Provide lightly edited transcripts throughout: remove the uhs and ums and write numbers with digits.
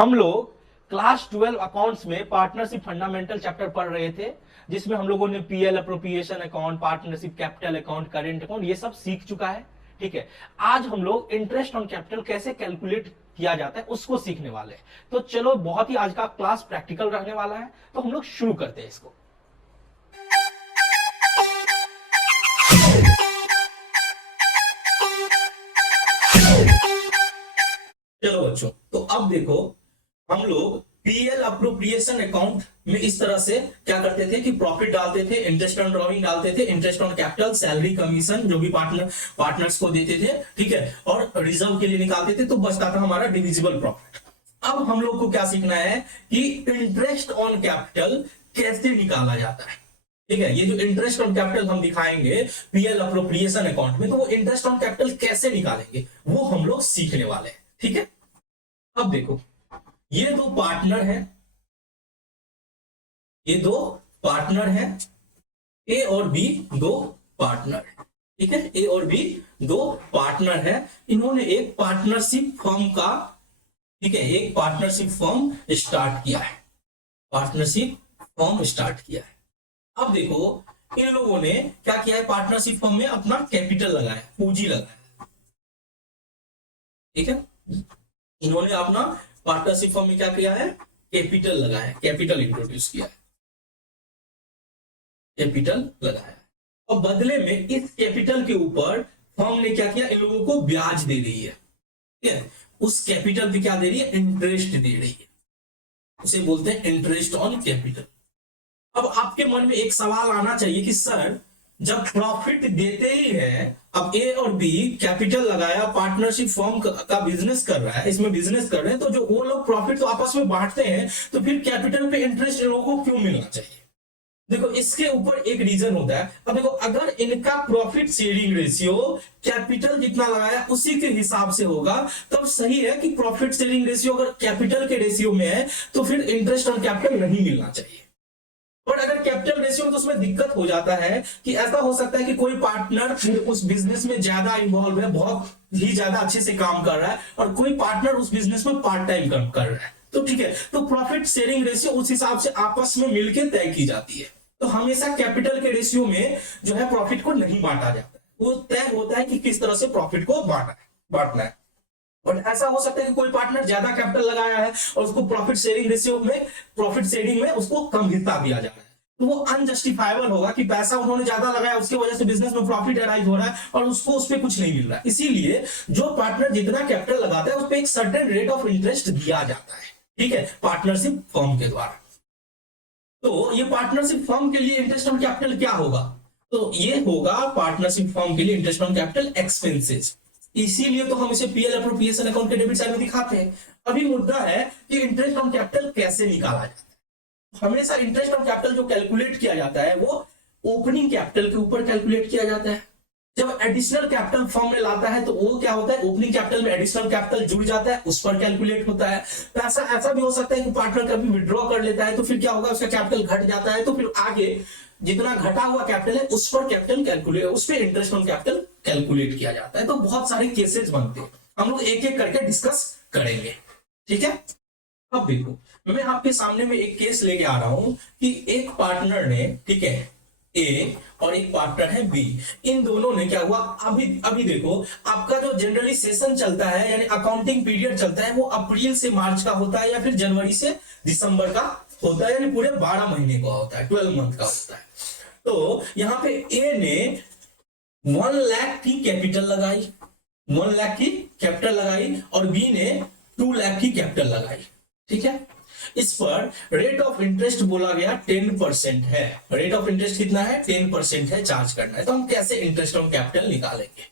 हम लोग class 12 accounts में पार्टनरशिप फंडामेंटल चैप्टर पढ़ रहे थे, जिसमें हम लोगों ने PL appropriation account, partnership capital account, current account ये सब सीख चुका है। ठीक है, आज हम लोग इंटरेस्ट ऑन कैपिटल कैसे कैलकुलेट किया जाता है उसको सीखने वाले हैं। तो चलो, बहुत ही आज का क्लास प्रैक्टिकल रहने वाला है, तो हम लोग शुरू करते हैं इसको। चलो बच्चों, तो अब देखो, हम लोग पीएल अप्रोप्रिएशन अकाउंट में इस तरह से क्या करते थे कि प्रॉफिट डालते थे, इंटरेस्ट ऑन ड्रॉइंग डालते थे, interest on capital, salary, commission जो भी पार्टनर्स को देते थे, ठीक है, और रिजर्व के लिए निकालते थे, तो बचता था हमारा डिविजिबल प्रॉफिट। अब हम लोग को क्या सीखना है कि इंटरेस्ट ऑन कैपिटल कैसे निकाला जाता है। ठीक है, ये जो इंटरेस्ट ऑन कैपिटल हम दिखाएंगे पीएल अप्रोप्रिएशन अकाउंट में, तो वो इंटरेस्ट ऑन कैपिटल कैसे निकालेंगे वो हम लोग सीखने वाले हैं। ठीक है, अब देखो, ये दो पार्टनर है, ये दो पार्टनर है, ए और बी दो पार्टनर है। ठीक है, ए और बी दो पार्टनर है, इन्होंने एक पार्टनरशिप फर्म का, ठीक है, एक पार्टनरशिप फर्म स्टार्ट किया है, पार्टनरशिप फर्म स्टार्ट किया है। अब देखो, इन लोगों ने क्या किया है, पार्टनरशिप फर्म में अपना कैपिटल लगाया, पूंजी लगाया। ठीक है, इन्होंने अपना पार्टनरशिप फर्म में क्या किया है, कैपिटल लगाया, कैपिटल इंट्रोड्यूस किया है, कैपिटल लगाया, और बदले में इस कैपिटल के ऊपर फर्म ने क्या किया, इन लोगों को ब्याज दे रही है। ठीक है, उस कैपिटल पे क्या दे रही है, इंटरेस्ट दे रही है, उसे बोलते हैं इंटरेस्ट ऑन कैपिटल। अब आपके मन में एक सवाल आना चाहिए कि सर, जब प्रॉफिट देते ही है, अब ए और बी कैपिटल लगाया, पार्टनरशिप फर्म का बिजनेस कर रहा है, इसमें बिजनेस कर रहे हैं, तो जो वो लोग प्रॉफिट तो आपस में बांटते हैं, तो फिर कैपिटल पे इंटरेस्ट इन लोगों को क्यों मिलना चाहिए। देखो, इसके ऊपर एक रीजन होता है। अब देखो, अगर इनका प्रॉफिट शेयरिंग रेशियो कैपिटल जितना लगाया उसी के हिसाब से होगा, तब सही है कि प्रॉफिट शेयरिंग रेशियो अगर कैपिटल के रेशियो में है, तो फिर इंटरेस्ट ऑन कैपिटल नहीं मिलना चाहिए। और अगर कैपिटल रेशियो में, तो उसमें दिक्कत हो जाता है कि ऐसा हो सकता है कि कोई पार्टनर उस बिजनेस में ज्यादा इन्वॉल्व है, बहुत ही ज्यादा अच्छे से काम कर रहा है, और कोई पार्टनर उस बिजनेस में पार्ट टाइम काम कर रहा है, तो ठीक है, तो प्रॉफिट शेयरिंग रेशियो उस हिसाब से आपस में मिलकर तय की जाती है। तो हमेशा कैपिटल के रेशियो में जो है प्रॉफिट को नहीं बांटा जाता, वो तय होता है कि किस तरह से प्रॉफिट को बांटना है। और ऐसा हो सकता है कि कोई पार्टनर ज्यादा कैपिटल लगाया है और उसको प्रॉफिट शेयरिंग रेशियो में, प्रॉफिट शेयरिंग में उसको कम हिस्सा दिया जा रहा है, तो वो अनजस्टिफाइबल होगा कि पैसा उन्होंने ज्यादा लगाया, उसकी वजह से बिजनेस में प्रॉफिट अराइज हो रहा है और उसको उस पर कुछ नहीं मिल रहा है। इसीलिए जो पार्टनर जितना कैपिटल लगाता है उस पर एक सर्टेन रेट ऑफ इंटरेस्ट दिया जाता है, ठीक है, पार्टनरशिप फर्म के द्वारा। तो ये पार्टनरशिप फर्म के लिए इंटरेस्ट ऑन कैपिटल क्या होगा, तो ये होगा पार्टनरशिप फर्म के लिए इंटरेस्ट ऑन कैपिटल एक्सपेंसेस। इसीलिए तो हम इसे पीएल अप्रोप्रिएशन अकाउंट के डेबिट साइड में दिखाते हैं। अभी मुद्दा है कि इंटरेस्ट ऑन कैपिटल कैसे निकाला जाता है। हमेशा इंटरेस्ट ऑन कैपिटल जो कैलकुलेट किया जाता है वो ओपनिंग कैपिटल के ऊपर कैलकुलेट किया जाता है। जब एडिशनल कैपिटल फर्म में लाता है तो वो क्या होता है, ओपनिंग कैपिटल में एडिशनल कैपिटल जुड़ जाता है, उस पर कैलकुलेट होता है। तो ऐसा भी हो सकता है कि पार्टनर कभी विड्रॉ कर लेता है, तो फिर क्या होगा, उसका कैपिटल घट जाता है, तो फिर आगे जितना घटा हुआ कैपिटल है उस पर कैपिटल कैलकुलेट, उस पर इंटरेस्ट ऑन कैपिटल कैलकुलेट किया जाता है। तो बहुत सारे केसेस बनते हैं, हम लोग एक एक करके डिस्कस करेंगे। ठीक है, अब देखो, मैं आपके सामने में एक केस लेके आ रहा हूं कि एक पार्टनर ने, ठीक है, ए और एक पार्टनर है बी, इन दोनों ने क्या हुआ, अभी देखो, आपका जो जनरली सेशन चलता है, यानी अकाउंटिंग पीरियड चलता है, वो अप्रैल से मार्च का होता है या फिर जनवरी से दिसंबर का होता है, यानी पूरे 12 महीने का होता है, 12 मंथ का होता है। तो यहां पे ए ने 1 लाख की कैपिटल लगाई, 1 लाख की कैपिटल लगाई, और बी ने 2 लाख की कैपिटल लगाई। ठीक है, इस पर रेट ऑफ इंटरेस्ट बोला गया 10% है। रेट ऑफ इंटरेस्ट कितना है, 10% है, चार्ज करना है। तो हम कैसे इंटरेस्ट ऑन कैपिटल निकालेंगे।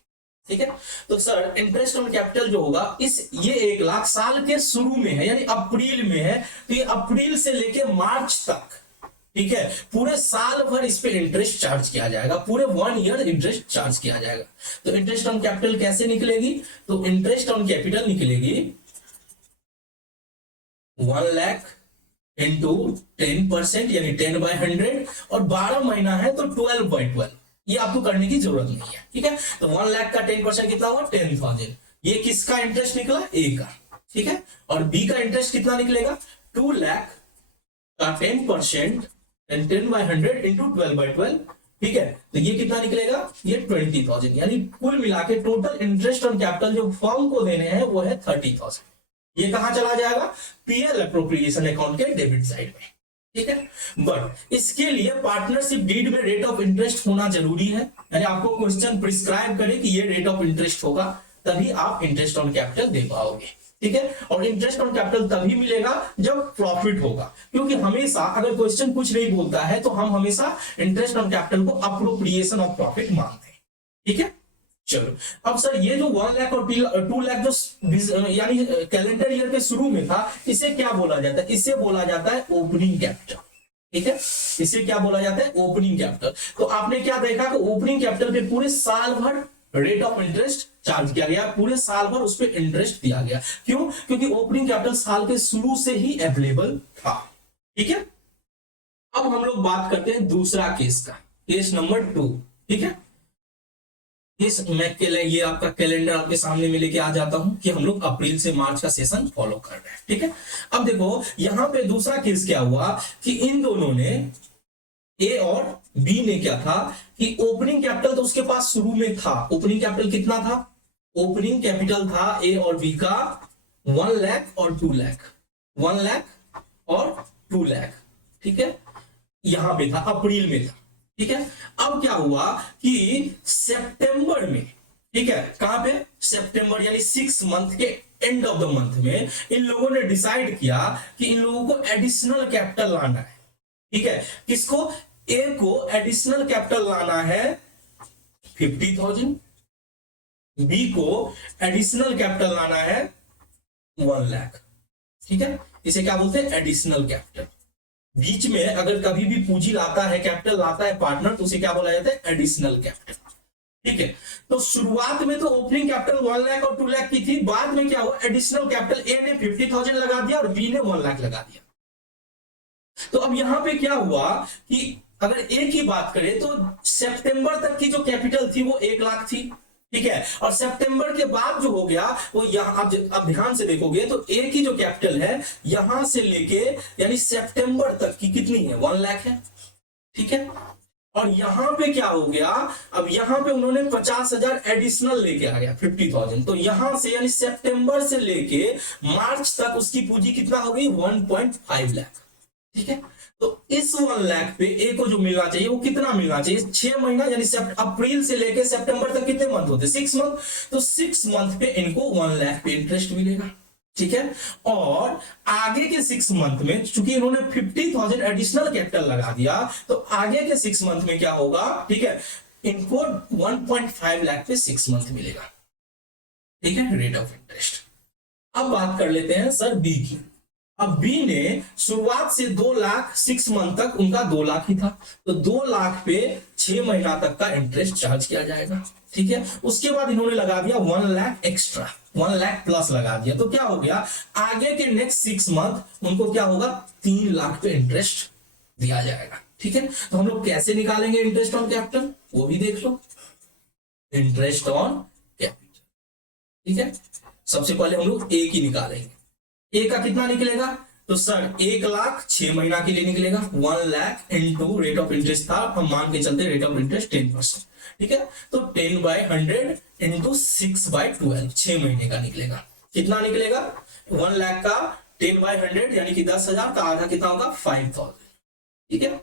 ठीक है, तो सर इंटरेस्ट ऑन कैपिटल जो होगा, ये 1 लाख साल के शुरू में है, यानी अप्रैल में है, तो ये अप्रैल से लेके मार्च तक, ठीक है, पूरे साल भर इस पे इंटरेस्ट चार्ज किया जाएगा, पूरे 1 ईयर इंटरेस्ट चार्ज किया जाएगा। तो इंटरेस्ट ऑन कैपिटल कैसे निकलेगी, तो इंटरेस्ट ऑन कैपिटल निकलेगी 1 लाख इंटू 10%, यानी 10/100, और 12 महीना है तो 12/12। ये आपको करने की जरूरत नहीं है। ठीक है, तो 1 लाख का 10% कितना हुआ, 10,000। ये किसका इंटरेस्ट निकला, ए का। ठीक है, और बी का इंटरेस्ट कितना निकलेगा, 2 लाख का 10% 10/100 इंटू 12/12, ठीक है, तो ये कितना निकलेगा, ये 20,000, यानी कुल मिला के टोटल इंटरेस्ट ऑन कैपिटल जो फर्म को देने हैं वो है 30,000। ये कहां चला जाएगा, पीएल अप्रोप्रिएशन अकाउंट के डेबिट साइड में, ठीक है। बट इसके लिए पार्टनरशिप डीड में रेट ऑफ इंटरेस्ट होना जरूरी है, यानी आपको क्वेश्चन प्रिस्क्राइब करे कि ये रेट ऑफ इंटरेस्ट होगा, तभी आप इंटरेस्ट ऑन कैपिटल दे पाओगे, ठीक है। और इंटरेस्ट ऑन कैपिटल तभी मिलेगा जब प्रॉफिट होगा, क्योंकि हमेशा अगर क्वेश्चन कुछ नहीं बोलता है तो हम हमेशा इंटरेस्ट ऑन कैपिटल को अप्रोप्रिएशन ऑफ प्रॉफिट मानते हैं, ठीक है। चलो, अब सर ये जो 1 लाख और 2 लाख जो यानी कैलेंडर ईयर के शुरू में था, इसे क्या बोला जाता है, इसे बोला जाता है ओपनिंग कैपिटल, ठीक है, इसे क्या बोला जाता है, ओपनिंग कैपिटल। तो आपने क्या देखा कि ओपनिंग कैपिटल पे पूरे साल भर रेट ऑफ इंटरेस्ट चार्ज किया गया, पूरे साल भर उस पर इंटरेस्ट दिया गया, क्यों, क्योंकि ओपनिंग कैपिटल साल के शुरू से ही अवेलेबल था, ठीक है। अब हम लोग बात करते हैं दूसरा केस का, केस नंबर 2, ठीक है। ये आपका कैलेंडर आपके सामने में लेके आ जाता हूं कि हम लोग अप्रैल से मार्च का सेशन फॉलो कर रहे हैं, ठीक है। अब देखो यहां पे दूसरा केस क्या हुआ कि इन दोनों ने, ए और बी ने क्या था कि ओपनिंग कैपिटल तो उसके पास शुरू में था, ओपनिंग कैपिटल कितना था, ओपनिंग कैपिटल था ए और बी का 1 लाख और 2 लाख, 1 लाख और 2 लाख, ठीक है, यहां पे था, अप्रैल में था, ठीक है। अब क्या हुआ कि सितंबर में, ठीक है, कहां पे, सितंबर यानी 6 मंथ के एंड ऑफ द मंथ में इन लोगों ने डिसाइड किया कि इन लोगों को एडिशनल कैपिटल लाना है, ठीक है, किसको, ए को एडिशनल कैपिटल लाना है 50,000, बी को एडिशनल कैपिटल लाना है 1 लाख, ठीक है, इसे क्या बोलते हैं, एडिशनल कैपिटल। बीच में अगर कभी भी पूंजी लाता है, कैपिटल लाता है पार्टनर, तो उसे क्या बोला जाता है, एडिशनल कैपिटल, ठीक है। तो शुरुआत में तो ओपनिंग कैपिटल 1 लाख और 2 लाख की थी, बाद में क्या हुआ, एडिशनल कैपिटल ए ने 50,000 लगा दिया और बी ने 1 लाख लगा दिया। तो अब यहां पे क्या हुआ कि अगर ए की बात करें तो सितंबर तक की जो कैपिटल थी वो 1 लाख थी, ठीक है, और सितंबर के बाद जो हो गया वो यहां, अब ध्यान से देखोगे तो ए की जो कैपिटल है यहां से लेके यानी सितंबर तक की कितनी है, 1 लाख है, ठीक है। और यहां पे क्या हो गया, अब यहां पे उन्होंने 50,000 एडिशनल लेके आ गया 50,000, तो यहां से यानी सितंबर से लेके मार्च तक उसकी पूंजी कितना हो गई, 1.5 लाख, ठीक है। तो इस 1 लाख पे ए को जो मिलना चाहिए वो कितना मिलना चाहिए, 6 महीना, यानी अप्रैल से लेके सितंबर तक कितने मंथ होते, 6 मंथ, तो 6 मंथ पे इनको 1 लाख पे इंटरेस्ट मिलेगा, ठीक है। और आगे के 6 मंथ में चूंकि इन्होंने 50,000 एडिशनल कैपिटल लगा दिया, तो आगे के 6 मंथ में क्या होगा, ठीक है, इनको 1.5 लाख पे 6 मंथ मिलेगा, ठीक है, रेट ऑफ इंटरेस्ट। अब बात कर लेते हैं सर बी की। अब बी ने शुरुआत से 2 लाख 6 मंथ तक उनका 2 लाख ही था, तो 2 लाख पे 6 महीना तक का इंटरेस्ट चार्ज किया जाएगा, ठीक है। उसके बाद इन्होंने लगा दिया 1 लाख एक्स्ट्रा, 1 लाख प्लस लगा दिया, तो क्या हो गया, आगे के नेक्स्ट 6 मंथ उनको क्या होगा, 3 लाख पे इंटरेस्ट दिया जाएगा, ठीक है। तो हम लोग कैसे निकालेंगे इंटरेस्ट ऑन कैपिटल, वो भी देख लो, इंटरेस्ट ऑन कैपिटल, ठीक है। सबसे पहले हम लोग ए की निकालेंगे, ए का कितना निकलेगा, तो सर 1 लाख 6 महीना के लिए निकलेगा, 1 lakh into rate of interest था, हम मान के चलते रेट ऑफ इंटरेस्ट 10%, ठीक है, तो 10/100 इंटू 6/12 6 महीने का निकलेगा, कितना निकलेगा, 1 लाख का 10/100 यानी कि 10,000 का आधा कितना होगा, 5,000, ठीक है।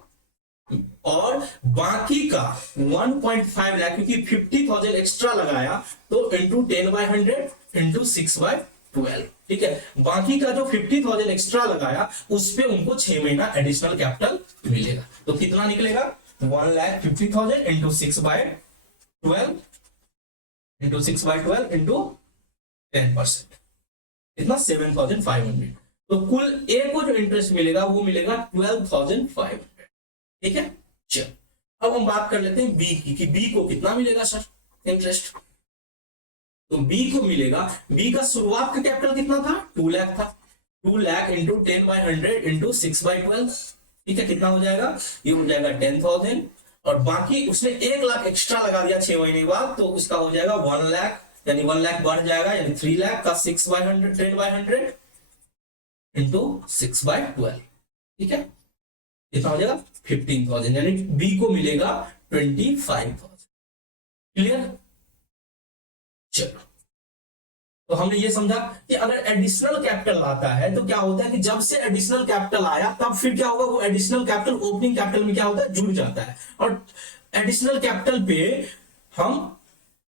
और बाकी का 1.5 लाख, क्योंकि 50,000 एक्स्ट्रा लगाया, तो इंटू 10/100 इंटू 6/12, ठीक है, बाकी का जो 50,000 एक्स्ट्रा लगाया उस पे उनको 6 महीना एडिशनल कैपिटल मिलेगा, तो कितना निकलेगा, 1,50,000 इंटू 6/12 इंटू 6/12 इंटू 10%, इतना 7,500, तो कुल ए को जो इंटरेस्ट मिलेगा वो मिलेगा 12,500, ठीक है। चलो अब हम बात कर लेते हैं बी की, कि बी को कितना मिलेगा सर इंटरेस्ट, तो बी को मिलेगा, बी का शुरुआत का कैपिटल कितना था, 2 लाख था, 2 लाख इंटू 10/100 इंटू 6/12, ठीक है, कितना हो जाएगा, ये हो जाएगा 10,000, और बाकी उसने 1 लाख एक्स्ट्रा लगा दिया 6 महीने के बाद, तो उसका हो जाएगा 1 लाख यानी 1 लाख बढ़ जाएगा, यानी 3 लाख का 6/100 10/100 इंटू 6/12, ठीक है, कितना हो जाएगा 15,000, यानी बी को मिलेगा 25,000। क्लियर? चलो, तो हमने ये समझा कि अगर एडिशनल कैपिटल आता है तो क्या होता है कि जब से एडिशनल कैपिटल आया तब फिर क्या होगा, वो एडिशनल कैपिटल ओपनिंग कैपिटल में क्या होता है, जुड़ जाता है, और एडिशनल कैपिटल पे हम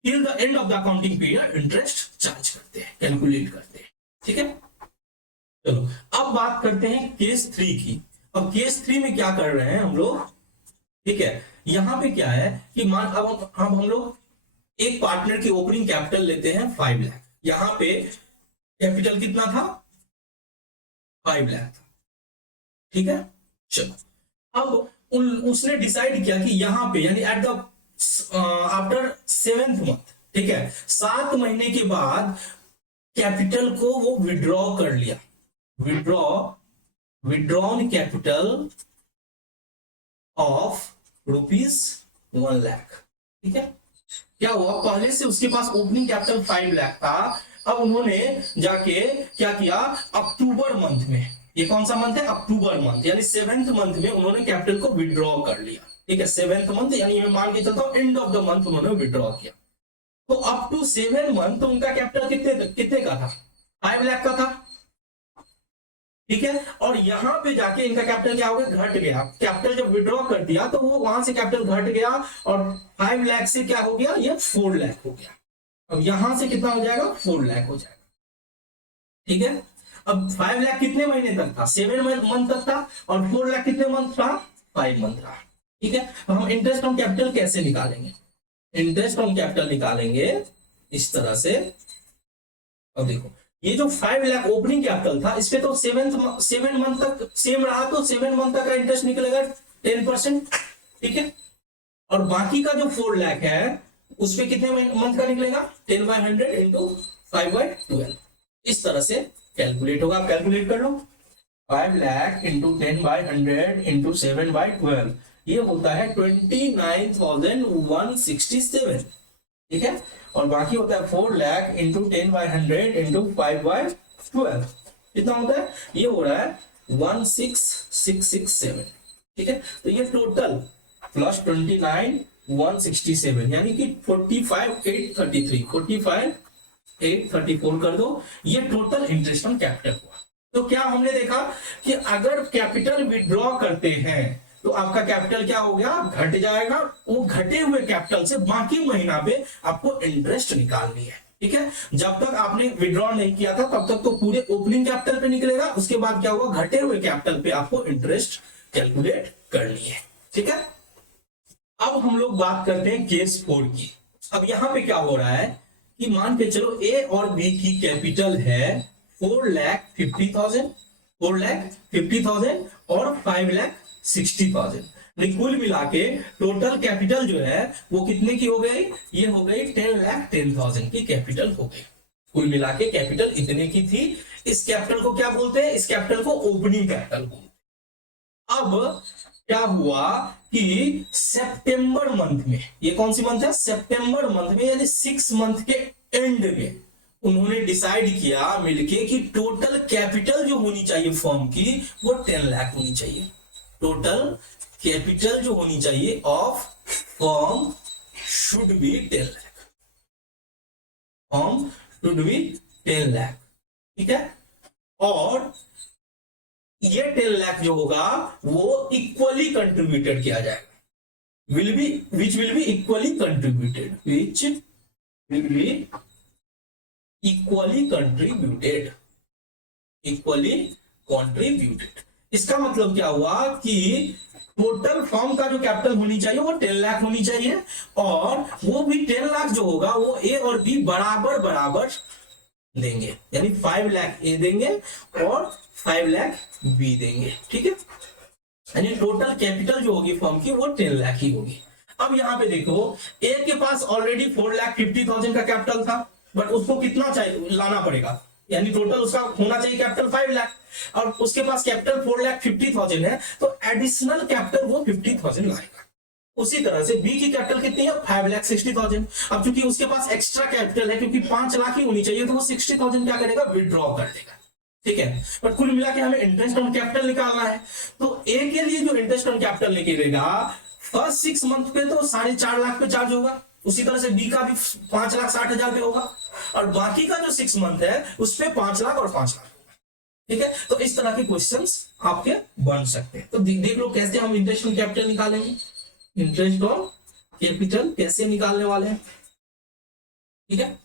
till the end of the accounting period interest charge करते हैं, कैलकुलेट करते हैं, ठीक है। चलो अब बात करते हैं केस 3 की। अब केस 3 में क्या कर रहे हैं हम लोग, ठीक है, यहां पे क्या है कि मान अब हम लोग एक पार्टनर की ओपनिंग कैपिटल लेते हैं 5 लाख, यहां पे कैपिटल कितना था 5 लाख था, ठीक है। चलो अब उसने डिसाइड किया कि यहां पे यानी at the after 7th month, ठीक है, 7 महीने के बाद कैपिटल को वो विड्रॉ कर लिया, विड्रॉन कैपिटल ऑफ ₹1 लाख, ठीक है। क्या हुआ, पहले से उसके पास ओपनिंग कैपिटल 5 लाख था, अब उन्होंने जाके क्या किया, अक्टूबर मंथ में, ये कौन सा मंथ है, अक्टूबर मंथ, यानी 7th मंथ में उन्होंने कैपिटल को विड्रॉ कर लिया, ठीक है। 7th मंथ यानी मैं मान के चलता हूं एंड ऑफ द मंथ उन्होंने विड्रॉ किया, तो अप टू 7 मंथ तो उनका कैपिटल कितने का था, 5 लाख का था, ठीक है। और यहां पे जाके इनका कैपिटल क्या हो गया, घट गया, कैपिटल जब विड्रॉ कर दिया तो वो वहां से कैपिटल घट गया और 5 लाख से क्या हो गया, ये 4 लाख हो गया। अब यहां से कितना हो जाएगा, 4 लाख हो जाएगा, ठीक है। अब 5 लाख कितने महीने तक था, 7 मंथ तक था, और 4 लाख कितने मंथ था, 5 मंथ था, ठीक है। तो हम इंटरेस्ट ऑन कैपिटल कैसे निकालेंगे, इंटरेस्ट ऑन कैपिटल निकालेंगे इस तरह से। अब देखो ये जो 5 लाख ओपनिंग कैपिटल था इस पे तो 7 मंथ तक सेम रहा, तो 7 मंथ तक का इंटरेस्ट निकलेगा 10%, ठीक है। और बाकी का जो 4 लाख है उस पे कितने मंथ का निकलेगा, 10/100 इंटू 5/12, इस तरह से कैलकुलेट होगा। आप कैलकुलेट कर लो, 5 लाख इंटू 10/100 इंटू 7/12, ये होता है 29,167, ठीक है। और बाकी होता है 4 लाख इंटू 10/100 इंटू 5/12, कितना होता है, ये हो रहा है 16,667, ठीक है। तो ये टोटल प्लस 29,167 यानी कि 45,834 कर दो, ये टोटल इंटरेस्ट ऑन कैपिटल हुआ। तो क्या हमने देखा कि अगर कैपिटल विड्रॉ करते हैं तो आपका कैपिटल क्या हो गया, घट जाएगा, वो घटे हुए कैपिटल से बाकी महीना पे आपको इंटरेस्ट निकालनी है, ठीक है। जब तक आपने विड्रॉ नहीं किया था तब तक तो पूरे ओपनिंग कैपिटल पे निकलेगा, उसके बाद क्या होगा, घटे हुए कैपिटल पे आपको इंटरेस्ट कैलकुलेट करनी है, ठीक है। अब हम लोग बात करते हैं केस 4 की। अब यहां पे क्या हो रहा है कि मान के चलो ए और बी की कैपिटल है 4,50,000 और 5,60,000, कुल मिला के टोटल कैपिटल जो है वो कितने की हो गई, ये हो गई 10,10,000 की कैपिटल हो गई। कुल मिला के कैपिटल इतने की थी। इस कैपिटल को क्या बोलते हैं, इस कैपिटल को ओपनिंग कैपिटल बोलते हैं। अब क्या हुआ कि सितंबर मंथ में, ये कौन सी मंथ है, सितंबर मंथ में, यानी 6 मंथ के एंड में उन्होंने डिसाइड किया मिलके कि टोटल कैपिटल जो होनी चाहिए फर्म की वो 10 लाख होनी चाहिए। टोटल कैपिटल जो होनी चाहिए of firm should be 10 lakh, firm should be 10 lakh, ठीक है। और ये 10 लाख जो होगा वो इक्वली कंट्रीब्यूटेड किया जाएगा, which will be equally contributed, which will be equally contributed। इसका मतलब क्या हुआ कि टोटल फर्म का जो कैपिटल होनी चाहिए वो 10 लाख होनी चाहिए, और वो भी 10 लाख जो होगा वो ए और बी बराबर बराबर देंगे, यानी 5 लाख ए देंगे और 5 लाख बी देंगे, ठीक है। यानी टोटल कैपिटल जो होगी फर्म की वो 10 लाख ही होगी। अब यहां पे देखो ए के पास ऑलरेडी 4,50,000 का कैपिटल था, बट उसको कितना चाहिए लाना पड़ेगा, यानी टोटल उसका होना चाहिए कैपिटल 5 लाख, और उसके पास कैपिटल 4,50,000 है, तो एडिशनल कैपिटल वो 50,000 लाएगा। उसी तरह से बी की कैपिटल कितनी है 5,60,000। अब चूंकि उसके पास एक्स्ट्रा कैपिटल है, क्योंकि 5 लाख ही होनी चाहिए, तो वो 60,000 क्या करेगा, विड्रॉ कर देगा। ठीक है, बट कुल मिला के हमें इंटरेस्ट ऑन कैपिटल निकालना है, तो ए के लिए जो इंटरेस्ट ऑन कैपिटल निकलेगा फर्स्ट 6 मंथ पे तो 4.5 लाख पे चार्ज होगा। उसी तरह से बी का भी 5,60,000 पे होगा, और बाकी का जो 6 मंथ है उस पे 5 लाख और 5 लाख। ठीक है, तो इस तरह के क्वेश्चंस आपके बन सकते हैं। तो देख लो कैसे हम इंटरेस्ट ऑन कैपिटल निकालेंगे। इंटरेस्ट ऑन कैपिटल कैसे निकालने वाले हैं। ठीक है,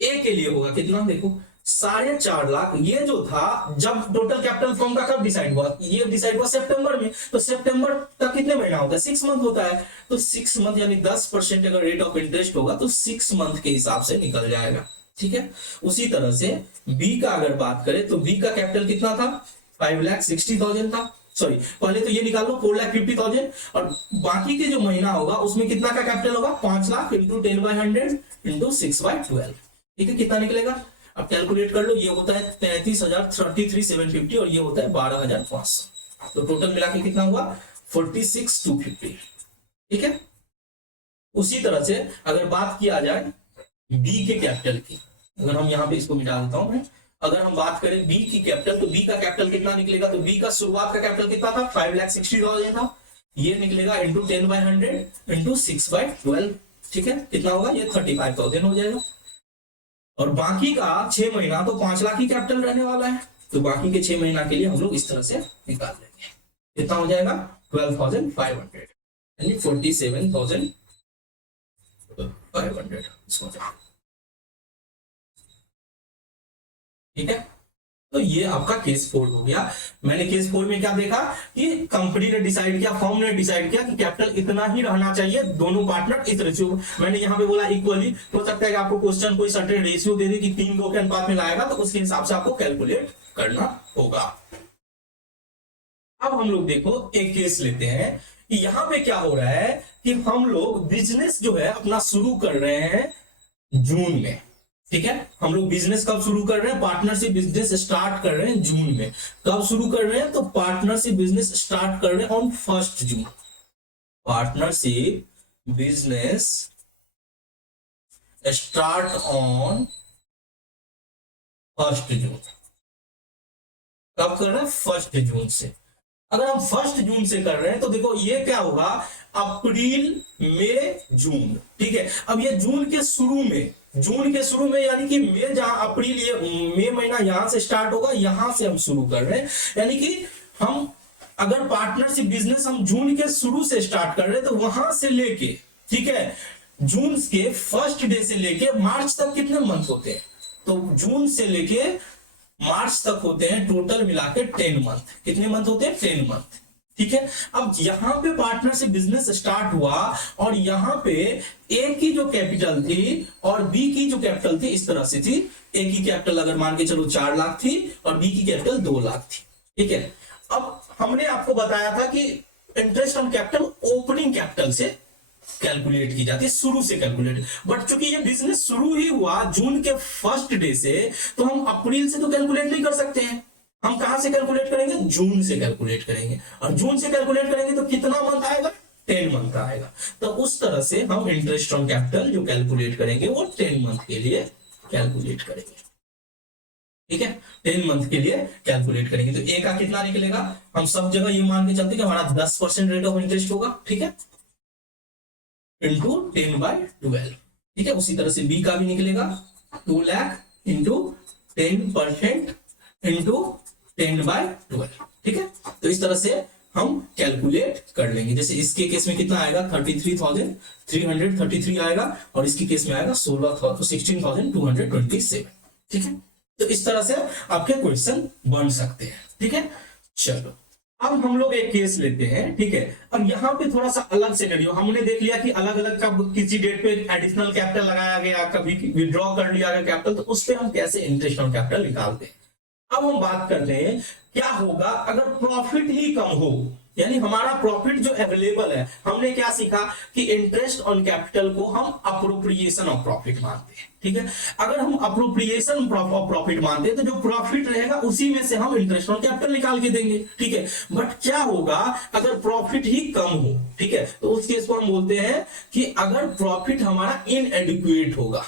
ए के लिए होगा कितना, देखो 4.5 लाख। ये जो था जब टोटल कैपिटल फर्म का कब डिसाइड हुआ, ये डिसाइड हुआ सितंबर में, तो सितंबर तक कितने महीना होता है, 6 मंथ होता है, तो 6 मंथ यानी 10% अगर रेट ऑफ इंटरेस्ट होगा तो 6 मंथ के हिसाब से निकल जाएगा। ठीक है, उसी तरह से बी का अगर बात करें तो बी का कैपिटल कितना था, 5,60,000 था। सॉरी, पहले तो ये निकाल लो 4,50,000, और बाकी के जो महीना होगा उसमें कितना का कैपिटल होगा, 5 लाख इंटू 10/100 इंटू 6/12। ठीक है, कितना निकलेगा, अब कैलकुलेट कर लो। ये होता है 33,750 और ये होता है 12,500, तो टोटल मिला के कितना हुआ 46,250। ठीक है, उसी तरह से अगर बात किया जाए बी के कैपिटल की, अगर हम यहां पे इसको मिटा देता हूं मैं, अगर हम बात करें बी की कैपिटल, तो बी का कैपिटल कितना निकलेगा, तो बी का शुरुआत का कैपिटल कितना था, 5,60,000 था। ये निकलेगा इंटू 10/100 इंटू 6/12। ठीक है, कितना होगा, ये 35,000 हो जाएगा। और बाकी का 6 महीना तो 5 लाख ही कैपिटल रहने वाला है, तो बाकी के 6 महीना के लिए हम लोग इस तरह से निकाल लेंगे। कितना हो जाएगा 12,500 यानी 47,500। ठीक है, तो ये आपका केस 4 हो गया। मैंने केस 4 में क्या देखा कि कंपनी ने डिसाइड किया, फर्म ने डिसाइड किया कि कैपिटल इतना ही रहना चाहिए, दोनों पार्टनर इस रेशियो, मैंने यहां पे बोला इक्वली। हो सकता है कि आपको क्वेश्चन कोई सर्टेन रेशियो दे दे कि 3-2 के अनुपात में लाएगा, तो उसके हिसाब से आपको कैलकुलेट करना होगा। अब हम लोग देखो एक केस लेते हैं कि यहां पे क्या हो रहा है कि हम लोग बिजनेस जो है अपना शुरू कर रहे हैं जून में। ठीक है, हम लोग बिजनेस कब शुरू कर रहे हैं, पार्टनरशिप बिजनेस स्टार्ट कर रहे हैं जून में। कब शुरू कर रहे हैं, तो पार्टनरशिप बिजनेस स्टार्ट कर रहे हैं on 1 June. Partnership business start on 1 जून। कब कर रहे हैं, 1 जून से। अगर हम 1 जून से कर रहे हैं तो देखो ये क्या होगा, अप्रैल मई जून। ठीक है, अब ये जून के शुरू में यानी कि मई, जहां अप्रैल, ये मई महीना यहां से स्टार्ट होगा, यहां से हम शुरू कर रहे हैं। यानी कि हम अगर पार्टनरशिप बिजनेस हम जून के शुरू से स्टार्ट कर रहे हैं तो वहां से लेके, ठीक है, जून के 1 डे से लेके मार्च तक कितने मंथ होते हैं, तो जून से लेके मार्च तक होते हैं टोटल मिला के 10 मंथ। कितने मंथ होते हैं, 10 मंथ। ठीक है, अब यहां पे पार्टनरशिप बिजनेस स्टार्ट हुआ और यहां पे ए की जो कैपिटल थी और बी की जो कैपिटल थी इस तरह से थी। ए की कैपिटल अगर मान के चलो 4 लाख थी और बी की कैपिटल 2 लाख थी। ठीक है, अब हमने आपको बताया था कि interest on capital opening capital से कैलकुलेट की जाती है, शुरू से कैलकुलेट। बट चूंकि ये बिजनेस शुरू ही हुआ जून के 1 डे से, तो हम अप्रैल से तो कैलकुलेट नहीं कर सकते हैं। हम कहां से कैलकुलेट करेंगे, जून से कैलकुलेट करेंगे, और जून से कैलकुलेट करेंगे तो कितना मंथ आएगा, 10 मंथ का आएगा। तो उस तरह से हम इंटरेस्ट ऑन कैपिटल जो कैलकुलेट करेंगे वो 10 मंथ के लिए कैलकुलेट करेंगे। ठीक है, 10 मंथ के लिए कैलकुलेट करेंगे। तो ए का कितना निकलेगा, हम सब जगह ये मान के चलते कि हमारा 10% रेट ऑफ इंटरेस्ट होगा। ठीक है, इंटू 10/12। ठीक है, उसी तरह से बी का भी निकलेगा 2 लाख इंटू 10% इंटू 10/12। ठीक है, तो इस तरह से हम कैलकुलेट कर लेंगे। जैसे इसके केस में कितना आएगा, 33,333 आएगा, और इसके केस में आएगा 16,227। ठीक है, तो इस तरह से आपके क्वेश्चन बन सकते हैं। ठीक है, चलो अब हम लोग एक केस लेते हैं। ठीक है, अब यहाँ पे थोड़ा सा अलग सिनेरियो, हमने देख लिया कि अलग अलग कब किसी डेट पे एडिशनल कैपिटल लगाया गया, कभी विड्रॉ कर लिया गया कैपिटल, तो उस पे हम कैसे इंटरेस्ट ऑन कैपिटल निकालते हैं। अब हम बात करते हैं क्या होगा अगर प्रॉफिट ही कम हो, यानी हमारा प्रॉफिट जो अवेलेबल है, हमने क्या सीखा कि इंटरेस्ट ऑन कैपिटल को हम अप्रोप्रिएशन ऑफ प्रॉफिट मानते हैं, ठीक है। अगर हम अप्रोप्रिएशन ऑफ प्रॉफिट मानते हैं तो जो प्रॉफिट रहेगा उसी में से हम इंटरेस्ट ऑन कैपिटल निकाल के देंगे, ठीक है। बट क्या होगा अगर प्रॉफिट ही कम हो, ठीक है, तो उस केस को हम बोलते हैं कि अगर प्रॉफिट हमारा इनएडिक्वेट होगा,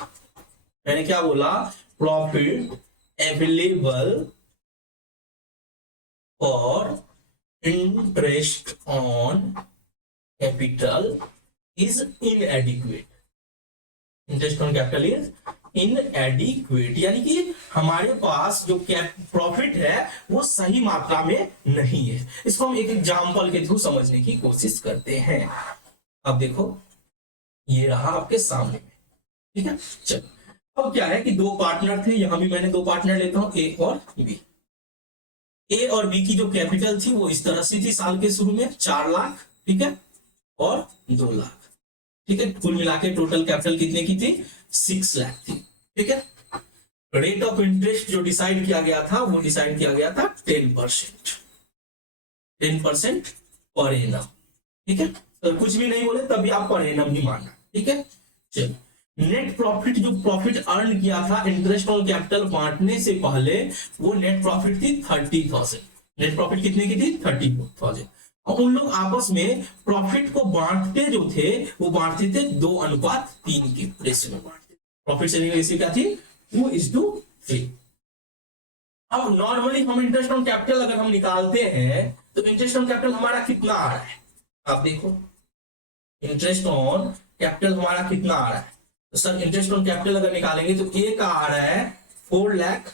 मैंने क्या बोला, profit available for interest on capital is inadequate, interest on capital is inadequate, यानी कि हमारे पास जो प्रॉफिट है वो सही मात्रा में नहीं है। इसको हम एक एग्जांपल के थ्रू समझने की कोशिश करते हैं। अब देखो ये रहा आपके सामने में, ठीक है। चलो अब क्या है कि दो पार्टनर थे, यहां भी मैंने दो पार्टनर लेता हूं, ए और बी। ए और बी की जो कैपिटल थी वो इस तरह से थी साल के शुरू में 4 लाख, ठीक है, और 2 लाख, ठीक है। कुल मिला के टोटल कैपिटल कितने की थी, 6 लाख थी, ठीक है। रेट ऑफ इंटरेस्ट जो डिसाइड किया गया था वो डिसाइड किया गया था 10% पर एनम, ठीक है। तो कुछ भी नहीं बोले तभी आप पर एनम ही मानना, ठीक है। चलो नेट प्रॉफिट, जो प्रॉफिट अर्न किया था इंटरेस्ट ऑन कैपिटल बांटने से पहले, वो नेट प्रॉफिट थी 30,000। नेट प्रॉफिट कितने की थी, 34,000। और उन लोग आपस में प्रॉफिट को बांटते जो थे वो बांटते थे 2:3 की रेशियो में बांटते। प्रॉफिट शेयरिंग रेशियो क्या थी, 2:3। अब नॉर्मली हम इंटरेस्ट ऑन कैपिटल अगर हम निकालते हैं तो इंटरेस्ट ऑन कैपिटल हमारा कितना आ रहा है, आप देखो इंटरेस्ट ऑन कैपिटल हमारा कितना आ रहा है। तो सर इंटरेस्ट ऑन कैपिटल अगर निकालेंगे तो ए का आ रहा है 4 लाख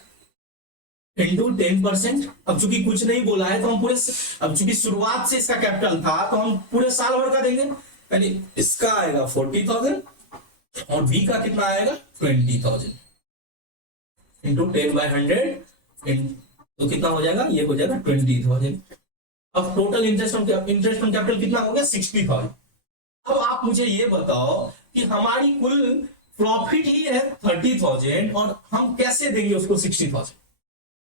इंटू 10%। अब चूंकि कुछ नहीं बोला है तो हम पूरे, अब चूंकि शुरुआत से इसका कैपिटल था तो हम पूरे साल भर का देंगे, यानी इसका आएगा 40,000 और बी का कितना आएगा 20,000 इंटू 10/100, तो कितना हो जाएगा, ये हो जाएगा 20,000। अब टोटल इंटरेस्ट ऑन कैपिटल कितना हो गया, 60,000। अब आप मुझे ये बताओ कि हमारी कुल प्रॉफिट ही है 30,000 और हम कैसे देंगे उसको 60,000।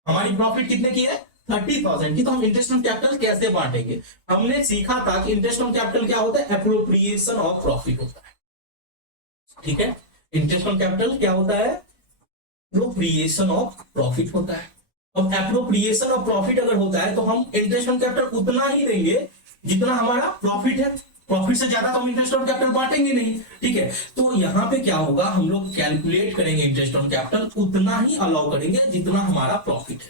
हमारी प्रॉफिट कितने की है, 30,000 की, तो हम इंटरेस्ट ऑन कैपिटल कैसे बांटेंगे। हमने सीखा था कि इंटरेस्ट ऑन कैपिटल क्या होता है, एप्रोप्रिएशन ऑफ प्रॉफिट होता है, ठीक है। इंटरेस्ट ऑन कैपिटल क्या होता है, एप्रोप्रिएशन ऑफ प्रॉफिट होता है। अब एप्रोप्रिएशन ऑफ प्रॉफिट अगर होता है तो हम इंटरेस्ट ऑन कैपिटल उतना ही देंगे जितना हमारा प्रॉफिट है। प्रॉफिट से ज्यादा तो हम इंटरेस्ट ऑन कैपिटल बांटेंगे नहीं, ठीक है। तो यहां पे क्या होगा, हम लोग कैलकुलेट करेंगे इंटरेस्ट ऑन कैपिटल, उतना ही अलाउ करेंगे जितना हमारा प्रॉफिट है।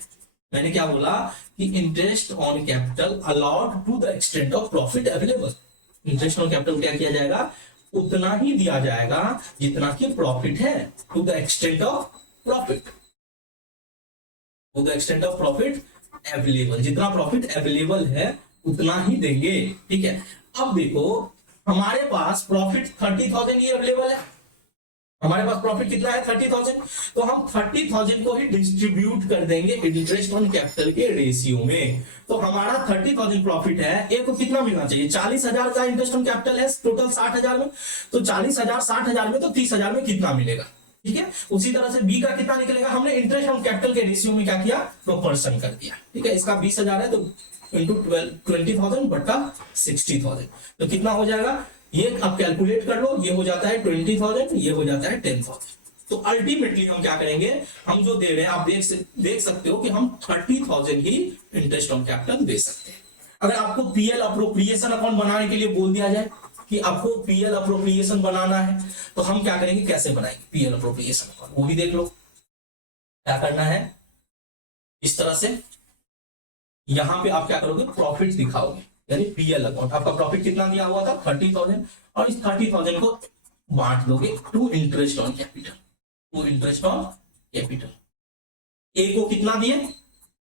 मैंने क्या बोला कि interest on capital allowed to the extent of profit available. Interest on capital क्या किया जाएगा, उतना ही दिया जाएगा जितना कि प्रॉफिट है, to the extent of profit, to the extent of profit available. जितना प्रॉफिट अवेलेबल है उतना ही देंगे, ठीक है। अब देखो हमारे पास प्रॉफिट 30,000 ही अवेलेबल है, हमारे पास प्रॉफिट कितना है 30,000, तो हम 30,000 को ही डिस्ट्रीब्यूट कर देंगे इंटरेस्ट ऑन कैपिटल के रेशियो में। तो हमारा 30,000 प्रॉफिट है, ए को कितना मिलना चाहिए, 40,000 का इंटरेस्ट ऑन कैपिटल है टोटल 60,000 में, तो 40,000 60,000 में तो 30,000 में कितना मिलेगा, ठीक है। उसी तरह से बी का कितना निकलेगा, हमने इंटरेस्ट ऑन कैपिटल के रेशियो में क्या किया, प्रोपोर्शन कर दिया, ठीक है। इसका 20,000 है तो इंटू 20,000 बटा 60,000, तो कितना हो जाएगा, ये आप कैलकुलेट कर लो, ये हो जाता है 20,000, ये हो जाता है 10,000। तो अल्टीमेटली हम क्या करेंगे, हम जो दे रहे हैं आप देख सकते हो कि हम 30,000 ही इंटरेस्ट ऑन कैपिटल दे सकते हैं। अगर आपको पीएल अप्रोप्रिएशन अकाउंट बनाने के लिए बोल दिया जाए कि आपको पीएल अप्रोप्रिएशन बनाना है तो हम क्या करेंगे, कैसे बनाएंगे पीएल अप्रोप्रिएशन अकाउंट, वो भी देख लो। क्या करना है, इस तरह से यहां पे आप क्या करोगे, प्रॉफिट दिखाओगे, यानी पीएल अकाउंट। आपका प्रॉफिट कितना दिया हुआ था 30,000 और इस 30,000 को बांट दोगे to interest on capital, to interest on capital. A को कितना दिए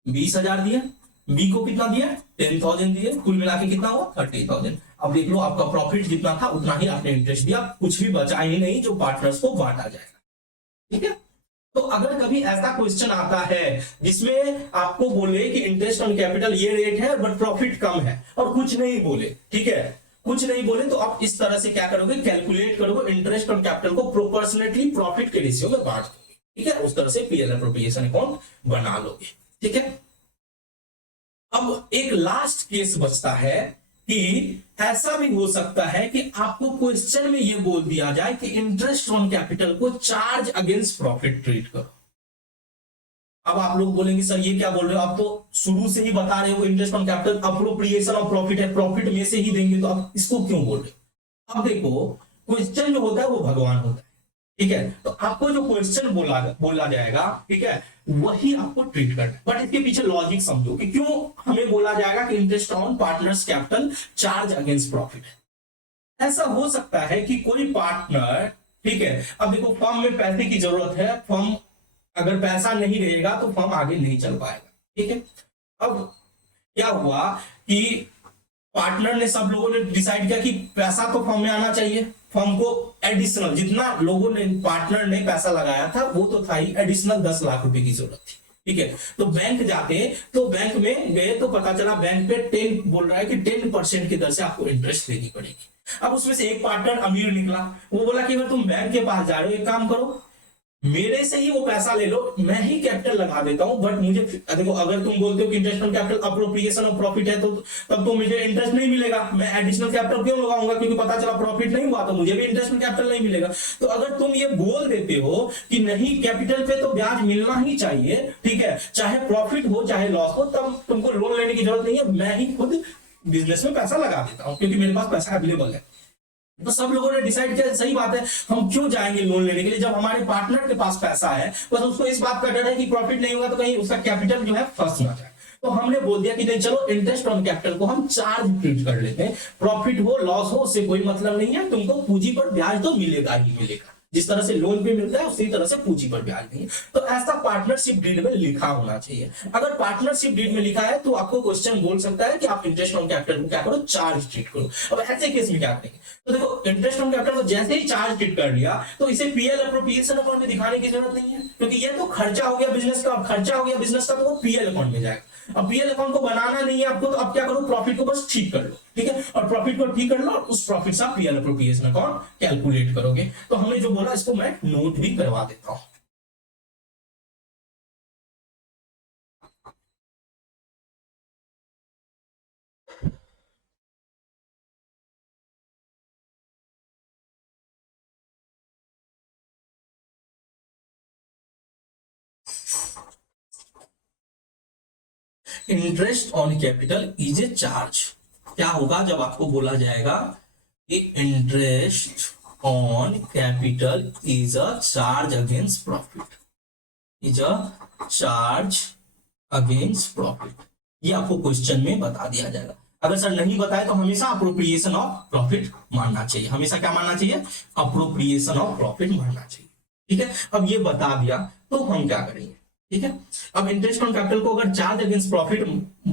20,000 दिए, बी को कितना दिया 10,000 दिए, कुल मिला के कितना हुआ 30,000। अब देख लो आपका प्रॉफिट जितना था उतना ही आपने इंटरेस्ट दिया, कुछ भी बचा ही नहीं जो पार्टनर्स को बांटा जाएगा, ठीक है। तो अगर कभी ऐसा क्वेश्चन आता है जिसमें आपको बोले कि इंटरेस्ट ऑन कैपिटल ये रेट है बट प्रॉफिट कम है और कुछ नहीं बोले, ठीक है, कुछ नहीं बोले, तो आप इस तरह से क्या करोगे, कैलकुलेट करोगे इंटरेस्ट ऑन कैपिटल को प्रोपोर्शनेटली प्रॉफिट के रेशियो में बांट दोगे, ठीक है। उस तरह से पीएल अप्रोप्रिएशन अकाउंट बना लोगे, ठीक है। अब एक लास्ट केस बचता है कि ऐसा भी हो सकता है कि आपको क्वेश्चन में यह बोल दिया जाए कि इंटरेस्ट ऑन कैपिटल को चार्ज अगेंस्ट प्रॉफिट ट्रीट करो। अब आप लोग बोलेंगे सर ये क्या बोल रहे हो, आप तो शुरू से ही बता रहे हो interest on capital appropriation of profit है, प्रॉफिट में से ही देंगे, तो आप इसको क्यों बोल रहे हो। अब देखो क्वेश्चन जो होता है वो भगवान होता है, ठीक है, तो आपको जो क्वेश्चन बोला जाएगा, ठीक है, वही आपको ट्रीट करना है। बट इसके पीछे लॉजिक समझो कि क्यों हमें बोला जाएगा कि interest on partners capital charge against profit है। ऐसा हो सकता है कि कोई पार्टनर, ठीक है, अब देखो फर्म में पैसे की जरूरत है, फर्म अगर पैसा नहीं रहेगा तो फर्म आगे नहीं चल पाएगा, ठीक है। अब क्या हुआ कि पार्टनर ने, सब लोगों ने डिसाइड किया कि पैसा तो फर्म में आना चाहिए, फर्म को एडिशनल जितना लोगों ने, पार्टनर ने पैसा लगाया था वो तो था ही, एडिशनल 10 लाख रुपए की जरूरत थी, ठीक है। तो बैंक जाते, तो बैंक में गए तो पता चला बैंक पे 10 बोल रहा है कि 10% की दर से आपको इंटरेस्ट देनी पड़ेगी। अब उसमें से एक पार्टनर अमीर निकला, वो बोला कि अगर तुम बैंक के पास जा रहे हो, एक काम करो मेरे से ही वो पैसा ले लो, मैं ही कैपिटल लगा देता हूं, बट मुझे देखो अगर तुम बोलते हो कि interest on capital appropriation of profit है, तो तब तो मुझे इंटरेस्ट नहीं मिलेगा, मैं एडिशनल कैपिटल क्यों लगाऊंगा, क्योंकि पता चला प्रॉफिट नहीं हुआ तो मुझे भी इंटरेस्ट ऑन कैपिटल नहीं मिलेगा। तो अगर तुम ये बोल देते हो कि नहीं कैपिटल पे तो ब्याज मिलना ही चाहिए, ठीक है, चाहे प्रॉफिट हो चाहे लॉस हो, तब तुमको लोन लेने की जरूरत नहीं है, मैं ही खुद बिजनेस में पैसा लगा देता हूं क्योंकि मेरे पास पैसा अवेलेबल है। तो सब लोगों ने डिसाइड किया सही बात है, हम क्यों जाएंगे लोन लेने के लिए जब हमारे पार्टनर के पास पैसा है, बस उसको इस बात का डर है कि प्रॉफिट नहीं होगा तो कहीं उसका कैपिटल जो है फंस ना जाए। तो हमने बोल दिया कि नहीं चलो इंटरेस्ट ऑन कैपिटल को हम चार्ज ट्रीट कर लेते हैं, प्रॉफिट हो लॉस हो उससे कोई मतलब नहीं है, तुमको पूंजी पर ब्याज तो मिलेगा ही मिलेगा, जिस तरह से लोन पे मिलता है उसी तरह से पूंजी पर ब्याज नहीं। तो ऐसा पार्टनरशिप डीड में लिखा होना चाहिए। अगर पार्टनरशिप डीड में लिखा है तो आपको क्वेश्चन बोल सकता है कि आप इंटरेस्ट ऑन कैपिटल को क्या करो, चार्ज ट्रीट करो। अब ऐसे केस में क्या करेंगे, तो देखो इंटरेस्ट ऑन कैपिटल को जैसे ही चार्ज ट्रीट कर लिया तो इसे पीएल अप्रोप्रिएशन अकाउंट में दिखाने की जरूरत नहीं है, क्योंकि ये तो खर्चा हो गया बिजनेस का, खर्चा हो गया बिजनेस का तो वो पीएल अकाउंट में जाएगा। अब पीएल अकाउंट को बनाना नहीं है आपको, तो अब क्या करो, प्रॉफिट को बस ठीक कर लो, ठीक है, और प्रॉफिट को ठीक कर लो और उस प्रॉफिट से आप पीएल अप्रोप्रिएशन अकाउंट कैलकुलेट करोगे। तो हमने जो बोला इसको मैं नोट भी करवा देता हूं। Interest on capital is a charge. क्या होगा जब आपको बोला जाएगा कि interest on capital is a charge against profit, is a charge against profit, ये आपको क्वेश्चन में बता दिया जाएगा। अगर सर नहीं बताए तो हमेशा अप्रोप्रिएशन ऑफ प्रॉफिट मानना चाहिए, हमेशा क्या मानना चाहिए, अप्रोप्रिएशन ऑफ प्रॉफिट मानना चाहिए, ठीक है। अब ये बता दिया तो हम क्या करेंगे, ठीक है। अब इंटरेस्ट ऑन कैपिटल को अगर चार्ज अगेंस्ट प्रॉफिट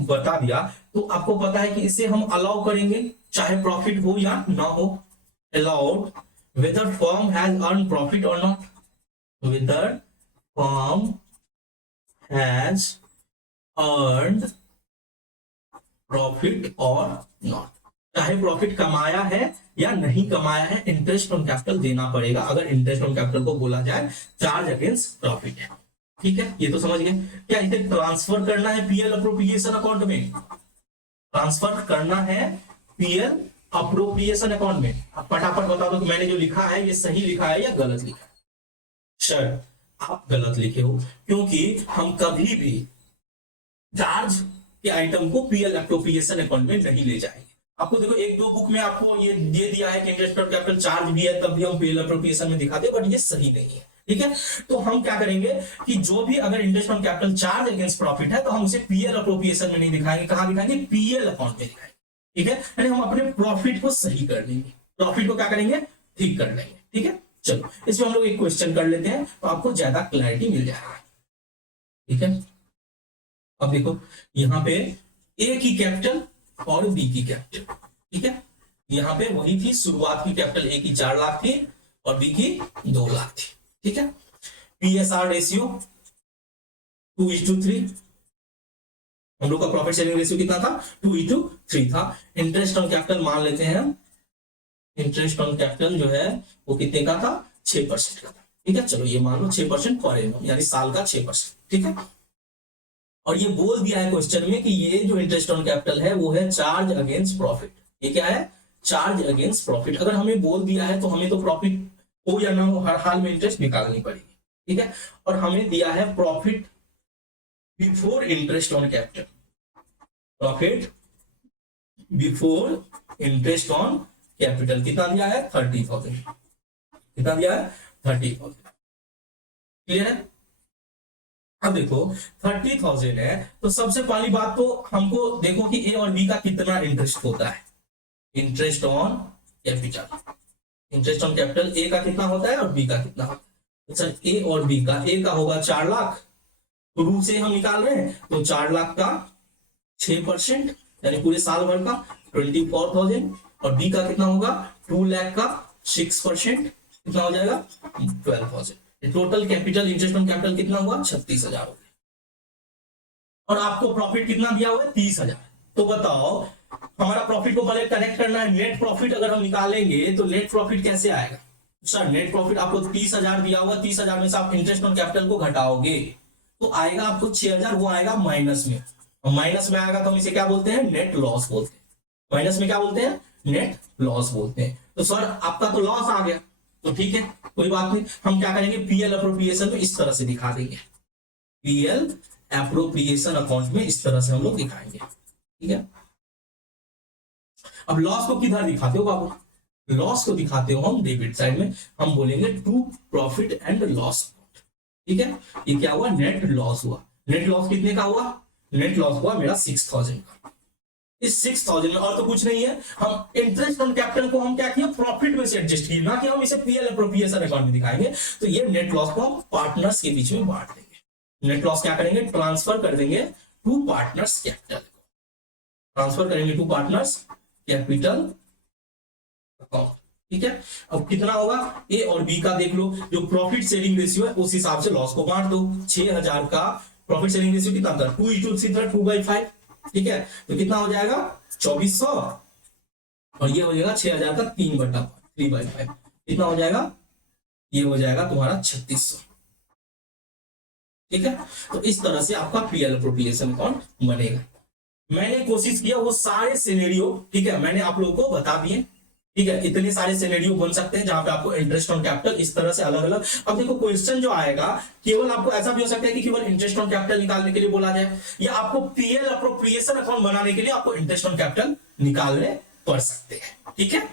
बता दिया तो आपको पता है कि इसे हम अलाउ करेंगे चाहे प्रॉफिट हो या ना हो, allowed whether firm has earn profit or not, whether firm has earned profit or not, चाहे प्रॉफिट कमाया है या नहीं कमाया है, इंटरेस्ट ऑन कैपिटल देना पड़ेगा अगर इंटरेस्ट ऑन कैपिटल को बोला जाए चार्ज अगेंस्ट प्रॉफिट है, ठीक है। ये तो समझ गए। क्या इसे ट्रांसफर करना है पीएल अप्रोप्रिएशन अकाउंट में, ट्रांसफर करना है पीएल अप्रोप्रिएशन अकाउंट में। अब फटाफट बता दो कि मैंने जो लिखा है ये सही लिखा है या गलत लिखा है। सर आप गलत लिखे हो, क्योंकि हम कभी भी चार्ज के आइटम को पीएल अप्रोप्रिएशन अकाउंट में नहीं ले जाएंगे। आपको देखो एक दो बुक में आपको ये दे दिया है कि इंटरेस्ट ऑन कैपिटल चार्ज भी है, तब भी हम पीएल अप्रोप्रिएशन में दिखाते, बट ये सही नहीं है, ठीक है। तो हम क्या करेंगे कि जो भी अगर interest on capital charge against profit है तो हम उसे पीएल अप्रोप्रिएशन में नहीं दिखाएंगे, कहां दिखाएंगे, पीएल अकाउंट में दिखाएंगे, ठीक है। यानी हम अपने प्रॉफिट को सही कर लेंगे, प्रॉफिट को क्या करेंगे, ठीक कर लेंगे, ठीक है। चलो इसमें हम लोग एक क्वेश्चन कर लेते हैं तो आपको ज्यादा क्लैरिटी मिल जाएगा, ठीक है। अब देखो यहाँ पे ए की कैपिटल और बी की कैपिटल, ठीक है। यहाँ पे वही थी शुरुआत की कैपिटल, ए की 4 लाख थी और बी की 2 लाख थी, ठीक है। पीएसआर रेशियो 2:3, हम लोग का प्रॉफिट शेयरिंग रेशियो कितना था, 2:3 था। इंटरेस्ट ऑन कैपिटल मान लेते हैं, इंटरेस्ट ऑन कैपिटल जो है वो कितने का था, 6% का था, ठीक है। चलो ये मान लो 6% पर एनम, यानी साल का 6%, ठीक है। और ये बोल दिया है क्वेश्चन में कि ये जो इंटरेस्ट ऑन कैपिटल है वो है चार्ज अगेंस्ट प्रॉफिट। ये क्या है? Charge against profit. अगर हमें बोल दिया है तो हमें तो प्रॉफिट हो या ना हो हर हाल में इंटरेस्ट निकालनी पड़ेगी, ठीक है। और हमें दिया है profit before interest on capital, profit before interest on capital कितना दिया है? 30,000। कितना दिया है? 30,000। क्लियर है? अब देखो 30,000 है तो सबसे पहली बात तो हमको देखो कि ए और बी का कितना इंटरेस्ट होता है। Interest on capital, interest on capital ए का कितना होता है और बी का कितना होता है। तो सर ए और बी का, ए का होगा 4 लाख, शुरू से हम निकाल रहे हैं तो 4 लाख का 6% यानी पूरे साल भर का 24,000, और बी का कितना होगा? 2 लाख का 6% कितना हो जाएगा? 12,000। Total capital interest on capital कितना हुआ? 36,000 हो गया। और आपको प्रॉफिट कितना दिया हुआ है? 30,000। तो बताओ हमारा प्रॉफिट को पहले कनेक्ट करना है। नेट प्रॉफिट अगर हम निकालेंगे तो नेट प्रॉफिट कैसे आएगा? सर नेट प्रॉफिट आपको 30,000 दिया हुआ, 30,000 में से आप इंटरेस्ट ऑन कैपिटल को घटाओगे तो आएगा आपको 6,000, वो आएगा माइनस में। और माइनस में आएगा तो हम इसे क्या बोलते हैं? नेट लॉस बोलते हैं। माइनस में क्या बोलते हैं? नेट लॉस बोलते हैं। तो सर आपका तो लॉस आ गया, तो ठीक है कोई बात नहीं, हम क्या करेंगे? पीएल अप्रोप्रिएशन में इस तरह से दिखा देंगे। पीएल अप्रोप्रिएशन अकाउंट में इस तरह से हम लोग दिखाएंगे, ठीक है। अब लॉस को किधर दिखाते हो बाबू? लॉस को दिखाते हो हम डेबिट साइड में, हम बोलेंगे to profit and loss account, ठीक है। ये क्या हुआ? नेट लॉस हुआ। नेट लॉस कितने का हुआ? नेट लॉस हुआ मेरा 6,000 का। इस 6,000 में और तो कुछ नहीं है, हम इंटरेस्ट ऑन कैपिटल को हम क्या किया? प्रॉफिट में से एडजस्ट किया, ना कि हम इसे पीएल अप्रोप्रिएशन अकाउंट में दिखाएंगे। तो ये नेट लॉस को हम पार्टनर्स के बीच में बांट देंगे। नेट लॉस क्या करेंगे? ट्रांसफर कर देंगे टू पार्टनर्स कैपिटल, ट्रांसफर करेंगे टू पार्टनर्स कैपिटल अकाउंट, ठीक है। अब कितना होगा? ए और बी का देख लो, जो प्रॉफिट शेयरिंग रेशियो है उस हिसाब से लॉस को बांट दो। 6,000 का प्रॉफिट शेयरिंग रेशियो कितना था? 2:2/5, ठीक है। तो कितना हो जाएगा? 2,400, और ये हो जाएगा 6,000 का 3/5 कितना हो जाएगा? ये हो जाएगा तुम्हारा 3,600, ठीक है। तो इस तरह से आपका पीएल अप्रोप्रिएशन अकाउंट बनेगा। मैंने कोशिश किया वो सारे सिनेरियो, ठीक है, मैंने आप लोगों को बता दिए, ठीक है। इतने सारे सिनेरियो बन सकते हैं जहां पे आपको इंटरेस्ट ऑन कैपिटल इस तरह से अलग अलग। अब देखो क्वेश्चन जो आएगा, केवल आपको ऐसा भी हो सकता है कि केवल इंटरेस्ट ऑन कैपिटल निकालने के लिए बोला जाए, या आपको पीएल अप्रोप्रिएशन अकाउंट बनाने के लिए आपको इंटरेस्ट ऑन कैपिटल निकालने पड़ सकते हैं, ठीक है।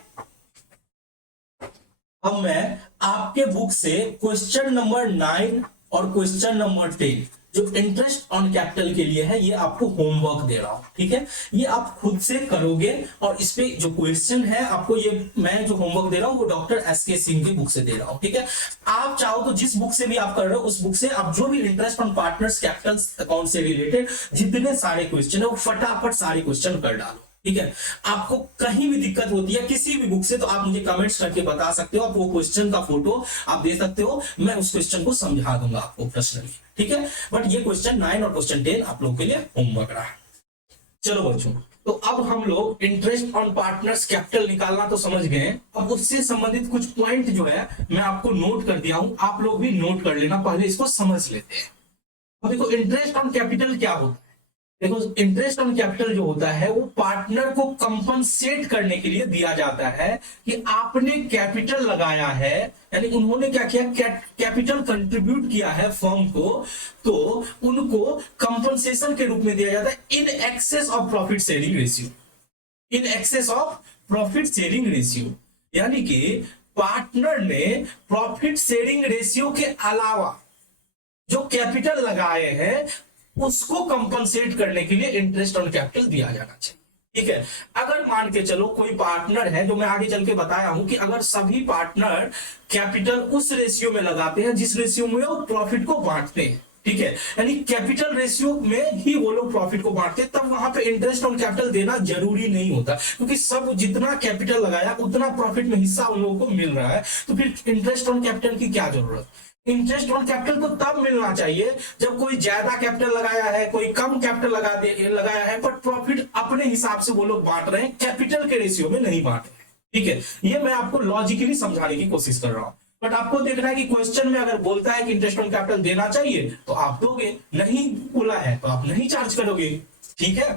अब मैं आपके बुक से क्वेश्चन नंबर 9 और क्वेश्चन नंबर 10 जो इंटरेस्ट ऑन कैपिटल के लिए है, ये आपको होमवर्क दे रहा हूं, ठीक है। ये आप खुद से करोगे, और इस पे जो क्वेश्चन है आपको, ये मैं जो होमवर्क दे रहा हूं वो डॉक्टर एसके सिंह की बुक से दे रहा हूं, ठीक है। आप चाहो तो जिस बुक से भी आप कर रहे हो उस बुक से आप जो भी interest on partners capital account से रिलेटेड जितने सारे क्वेश्चन है वो फटाफट सारे क्वेश्चन कर डालो, ठीक है। आपको कहीं भी दिक्कत होती है किसी भी बुक से तो आप मुझे कमेंट्स करके बता सकते हो, आप वो क्वेश्चन का फोटो आप दे सकते हो, मैं उस क्वेश्चन को समझा दूंगा आपको पर्सनली, ठीक है। बट ये क्वेश्चन 9 और क्वेश्चन 10 आप लोगों के लिए होमवर्क रहा है। चलो बच्चों, तो अब हम लोग इंटरेस्ट ऑन पार्टनर्स कैपिटल निकालना तो समझ गए। अब उससे संबंधित कुछ पॉइंट जो है मैं आपको नोट कर दिया हूं, आप लोग भी नोट कर लेना, पहले इसको समझ लेते हैं। अब देखो इंटरेस्ट ऑन कैपिटल क्या होता है। देखो इंटरेस्ट ऑन कैपिटल जो होता है वो पार्टनर को कंपनसेट करने के लिए दिया जाता है कि आपने कैपिटल लगाया है, यानी उन्होंने क्या किया? कैपिटल कंट्रीब्यूट किया है फर्म को, तो उनको कंपनसेशन के रूप में दिया जाता है in excess of profit sharing ratio, in excess of profit sharing ratio. यानी कि पार्टनर ने प्रॉफिट शेयरिंग रेशियो के अलावा जो कैपिटल लगाए हैं उसको कंपनसेट करने के लिए इंटरेस्ट ऑन कैपिटल दिया जाना चाहिए, ठीक है। अगर मान के चलो कोई पार्टनर है, जो मैं आगे चल के बताया हूं कि अगर सभी पार्टनर कैपिटल उस रेशियो में लगाते हैं जिस रेशियो में वो प्रॉफिट को बांटते हैं, ठीक है, यानी कैपिटल रेशियो में ही वो लोग प्रॉफिट को बांटते हैं, तब वहां पे इंटरेस्ट ऑन कैपिटल देना जरूरी नहीं होता, क्योंकि सब जितना कैपिटल लगाया उतना प्रॉफिट में हिस्सा उन लोगों को मिल रहा है, तो फिर इंटरेस्ट ऑन कैपिटल की क्या जरूरत। इंटरेस्ट ऑन कैपिटल तो तब मिलना चाहिए जब कोई ज्यादा कैपिटल लगाया है, कोई कम कैपिटल लगाया है, बट प्रॉफिट अपने हिसाब से वो लोग बांट रहे हैं, कैपिटल के रेशियो में नहीं बांट रहे हैं, ठीक है। ये मैं आपको लॉजिकली समझाने की कोशिश कर रहा हूं। बट आपको देखना है कि क्वेश्चन में अगर बोलता है कि इंटरेस्ट ऑन कैपिटल देना चाहिए तो आप दोगे, नहीं बोला है तो आप नहीं चार्ज करोगे। ठीक है,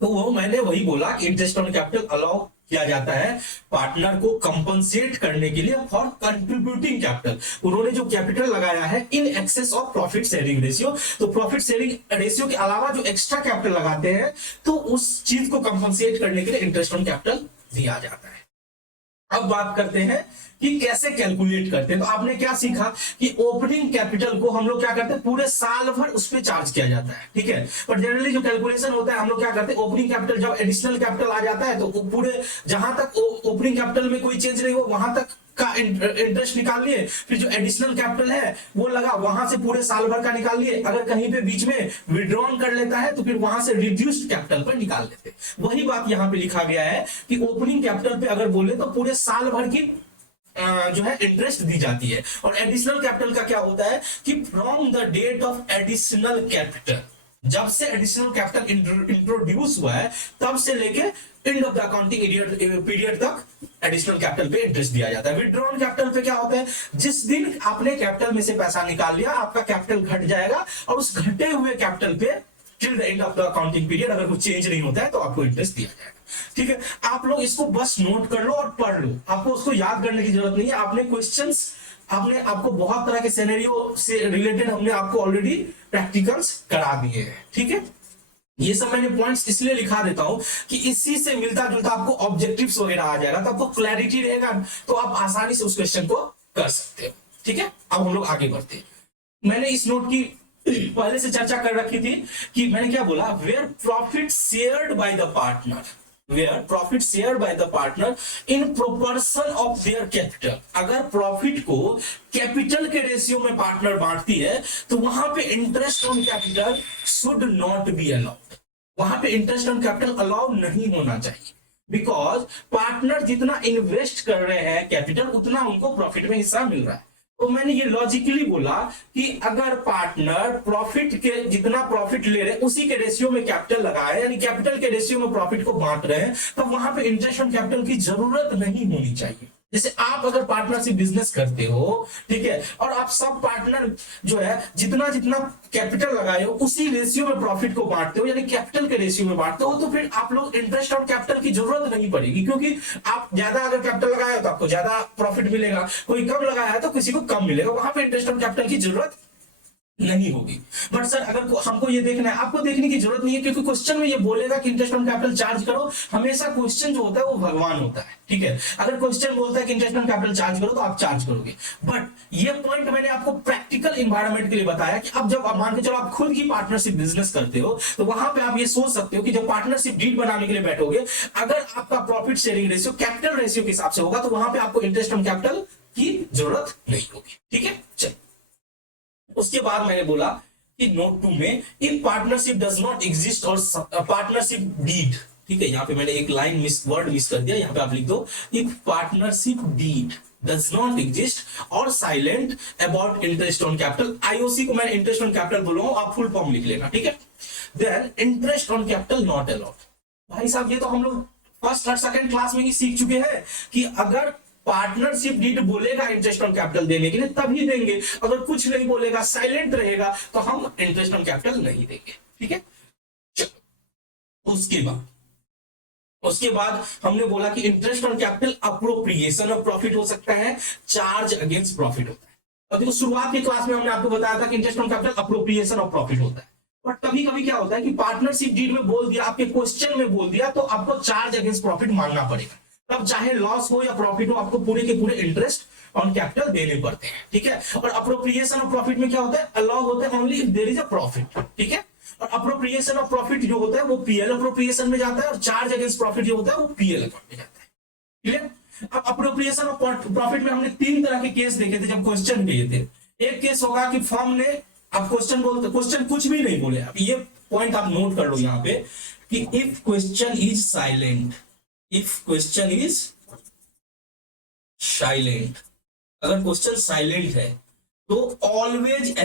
तो वो मैंने वही बोला कि इंटरेस्ट ऑन कैपिटल अलाउ किया जाता है पार्टनर को कंपनसेट करने के लिए फॉर कंट्रीब्यूटिंग कैपिटल। उन्होंने जो कैपिटल लगाया है in excess of profit sharing ratio, तो प्रॉफिट शेयरिंग रेशियो के अलावा जो एक्स्ट्रा कैपिटल लगाते हैं तो उस चीज को कंपनसेट करने के लिए इंटरेस्ट ऑन कैपिटल दिया जाता है। अब बात करते हैं कि कैसे कैलकुलेट करते हैं। तो आपने क्या सीखा कि ओपनिंग कैपिटल को हम लोग क्या करते हैं पूरे साल भर उस पर चार्ज किया जाता है। ठीक है, पर जनरली जो कैलकुलेशन होता है हम लोग क्या करते हैं, ओपनिंग कैपिटल जब एडिशनल कैपिटल आ जाता है तो पूरे जहां तक ओपनिंग कैपिटल में कोई चेंज नहीं हो वहां तक का इंटरेस्ट निकाल लिए, फिर जो एडिशनल कैपिटल है वो लगा वहां से पूरे साल भर का निकाल लिए, अगर कहीं पे बीच में विड्रॉन कर लेता है तो फिर वहां से रिड्यूस्ड कैपिटल पर निकाल लेते। वही बात यहां पे लिखा गया है कि ओपनिंग कैपिटल पे अगर बोले तो पूरे साल भर की जो है इंटरेस्ट दी जाती है। और एडिशनल कैपिटल का क्या होता है कि from the date of additional capital, जब से एडिशनल कैपिटल इंट्रोड्यूस हुआ है तब से लेके end of the accounting period तक एडिशनल कैपिटल पे इंटरेस्ट दिया जाता है। विड्रॉन कैपिटल पे क्या होता है, जिस दिन आपने कैपिटल में से पैसा निकाल लिया आपका कैपिटल घट जाएगा और उस घटे हुए कैपिटल पे till the end of the accounting period अगर कुछ चेंज नहीं होता है तो आपको इंटरेस्ट दिया जाएगा। ठीक है, आप लोग इसको बस नोट कर लो और पढ़ लो, आपको उसको याद करने की जरूरत नहीं है। आपने क्वेश्चंस, आपने आपको बहुत तरह के सिनेरियो से रिलेटेड हमने आपको ऑलरेडी प्रैक्टिकल्स करा दिए हैं। ठीक है, ये सब मैंने पॉइंट्स इसलिए लिखा देता हूं कि इसी से मिलता जुलता आपको ऑब्जेक्टिव्स वगैरह आ जाएगा, तो आपको क्लैरिटी रहेगा, तो आप आसानी से उस क्वेश्चन को कर सकते हो। ठीक है, अब हम लोग आगे बढ़ते हैं। मैंने इस नोट की पहले से चर्चा कर रखी थी कि मैंने क्या बोला, where profit shared by the partner, where profit share by the partner in proportion of their capital. अगर प्रॉफिट को कैपिटल के रेशियो में पार्टनर बांटती है तो वहां पे interest on capital should not be allowed, वहां पे इंटरेस्ट ऑन कैपिटल अलाउ नहीं होना चाहिए, बिकॉज पार्टनर जितना इन्वेस्ट कर रहे हैं कैपिटल उतना उनको प्रॉफिट में हिस्सा मिल रहा है। तो मैंने ये लॉजिकली बोला कि अगर पार्टनर प्रॉफिट के जितना प्रॉफिट ले रहे हैं उसी के रेशियो में कैपिटल लगाए, यानी कैपिटल के रेशियो में प्रॉफिट को बांट रहे हैं, तो वहां पे इंटरेस्ट ऑन कैपिटल की जरूरत नहीं होनी चाहिए। जैसे आप अगर पार्टनरशिप बिजनेस करते हो, ठीक है, और आप सब पार्टनर जो है जितना जितना कैपिटल लगाए हो उसी रेशियो में प्रॉफिट को बांटते हो, यानी कैपिटल के रेशियो में बांटते हो, तो फिर आप लोग इंटरेस्ट ऑन कैपिटल की जरूरत नहीं पड़ेगी, क्योंकि आप ज्यादा अगर कैपिटल लगाए हो तो आपको ज्यादा प्रॉफिट मिलेगा, कोई कम लगाया है तो किसी को कम मिलेगा, वहां पे इंटरेस्ट ऑन कैपिटल की जरूरत नहीं होगी। बट सर अगर हमको ये देखना है, आपको देखने की जरूरत नहीं है, क्योंकि क्वेश्चन में ये बोलेगा कि इंटरेस्ट ऑन कैपिटल चार्ज करो। हमेशा क्वेश्चन जो होता है वो भगवान होता है। ठीक है, अगर क्वेश्चन बोलता है कि इंटरेस्ट ऑन कैपिटल चार्ज करो तो आप चार्ज करोगे। बट ये पॉइंट मैंने आपको प्रैक्टिकल इन्वायरमेंट के लिए बताया कि अब जब आप मान के चलो आप खुद की पार्टनरशिप बिजनेस करते हो तो वहां पे आप ये सोच सकते हो कि जब पार्टनरशिप डीड बनाने के लिए बैठोगे, अगर आपका profit sharing ratio capital ratio के हिसाब से होगा तो वहां पे आपको इंटरेस्ट ऑन कैपिटल की जरूरत नहीं होगी। ठीक है, चलिए उसके बाद मैंने बोला कि नोट 2 में in partnership does not exist और पार्टनरशिप डीड, ठीक है, यहां पे मैंने एक लाइन वर्ड मिस कर दिया, यहां पे आप लिख दो if partnership deed does not exist or silent about interest on capital. IOC को मैं इंटरेस्ट ऑन कैपिटल बोल रहा हूं, आप फुल फॉर्म लिख लेना। ठीक है, then interest on capital not allowed. भाई साहब ये तो हम लोग फर्स्ट और सेकंड क्लास में ही सीख चुके हैं कि अगर पार्टनरशिप डीड बोलेगा इंटरेस्ट ऑन कैपिटल देने के लिए तभी देंगे, अगर कुछ नहीं बोलेगा साइलेंट रहेगा तो हम इंटरेस्ट ऑन कैपिटल नहीं देंगे। ठीक है, उसके बाद हमने बोला कि interest on capital appropriation of profit हो सकता है, चार्ज अगेंस्ट प्रॉफिट होता है। और देखो शुरुआत की क्लास में हमने आपको बताया था कि interest on capital appropriation of profit होता है, बट कभी कभी क्या होता है कि पार्टनरशिप डीड में बोल दिया, आपके क्वेश्चन में बोल दिया, तो आपको चार्ज अगेंस्ट प्रॉफिट मांगना पड़ेगा, तब चाहे लॉस हो या प्रॉफिट हो आपको पूरे के पूरे इंटरेस्ट ऑन कैपिटल देने पड़ते हैं। ठीक है, और अप्रोप्रिएशन ऑफ प्रॉफिट में क्या होता है, अलाउ होता है only if there is a profit. ठीक है, और अप्रोप्रिएशन ऑफ प्रॉफिट जो होता है वो पीएल अप्रोप्रिएशन में जाता है, और चार्ज अगेंस्ट प्रॉफिट जो होता है वो पीएल अकाउंट में जाता है। क्लियर? अब अप्रोप्रिएशन ऑफ प्रॉफिट में हमने 3 तरह के केस देखे थे जब क्वेश्चन किए थे। एक केस होगा कि फर्म ने, अब क्वेश्चन बोलते, क्वेश्चन कुछ भी नहीं बोले, अब ये पॉइंट आप नोट कर लो यहां पे कि if question is silent, if question is silent, अगर क्वेश्चन साइलेंट है तो always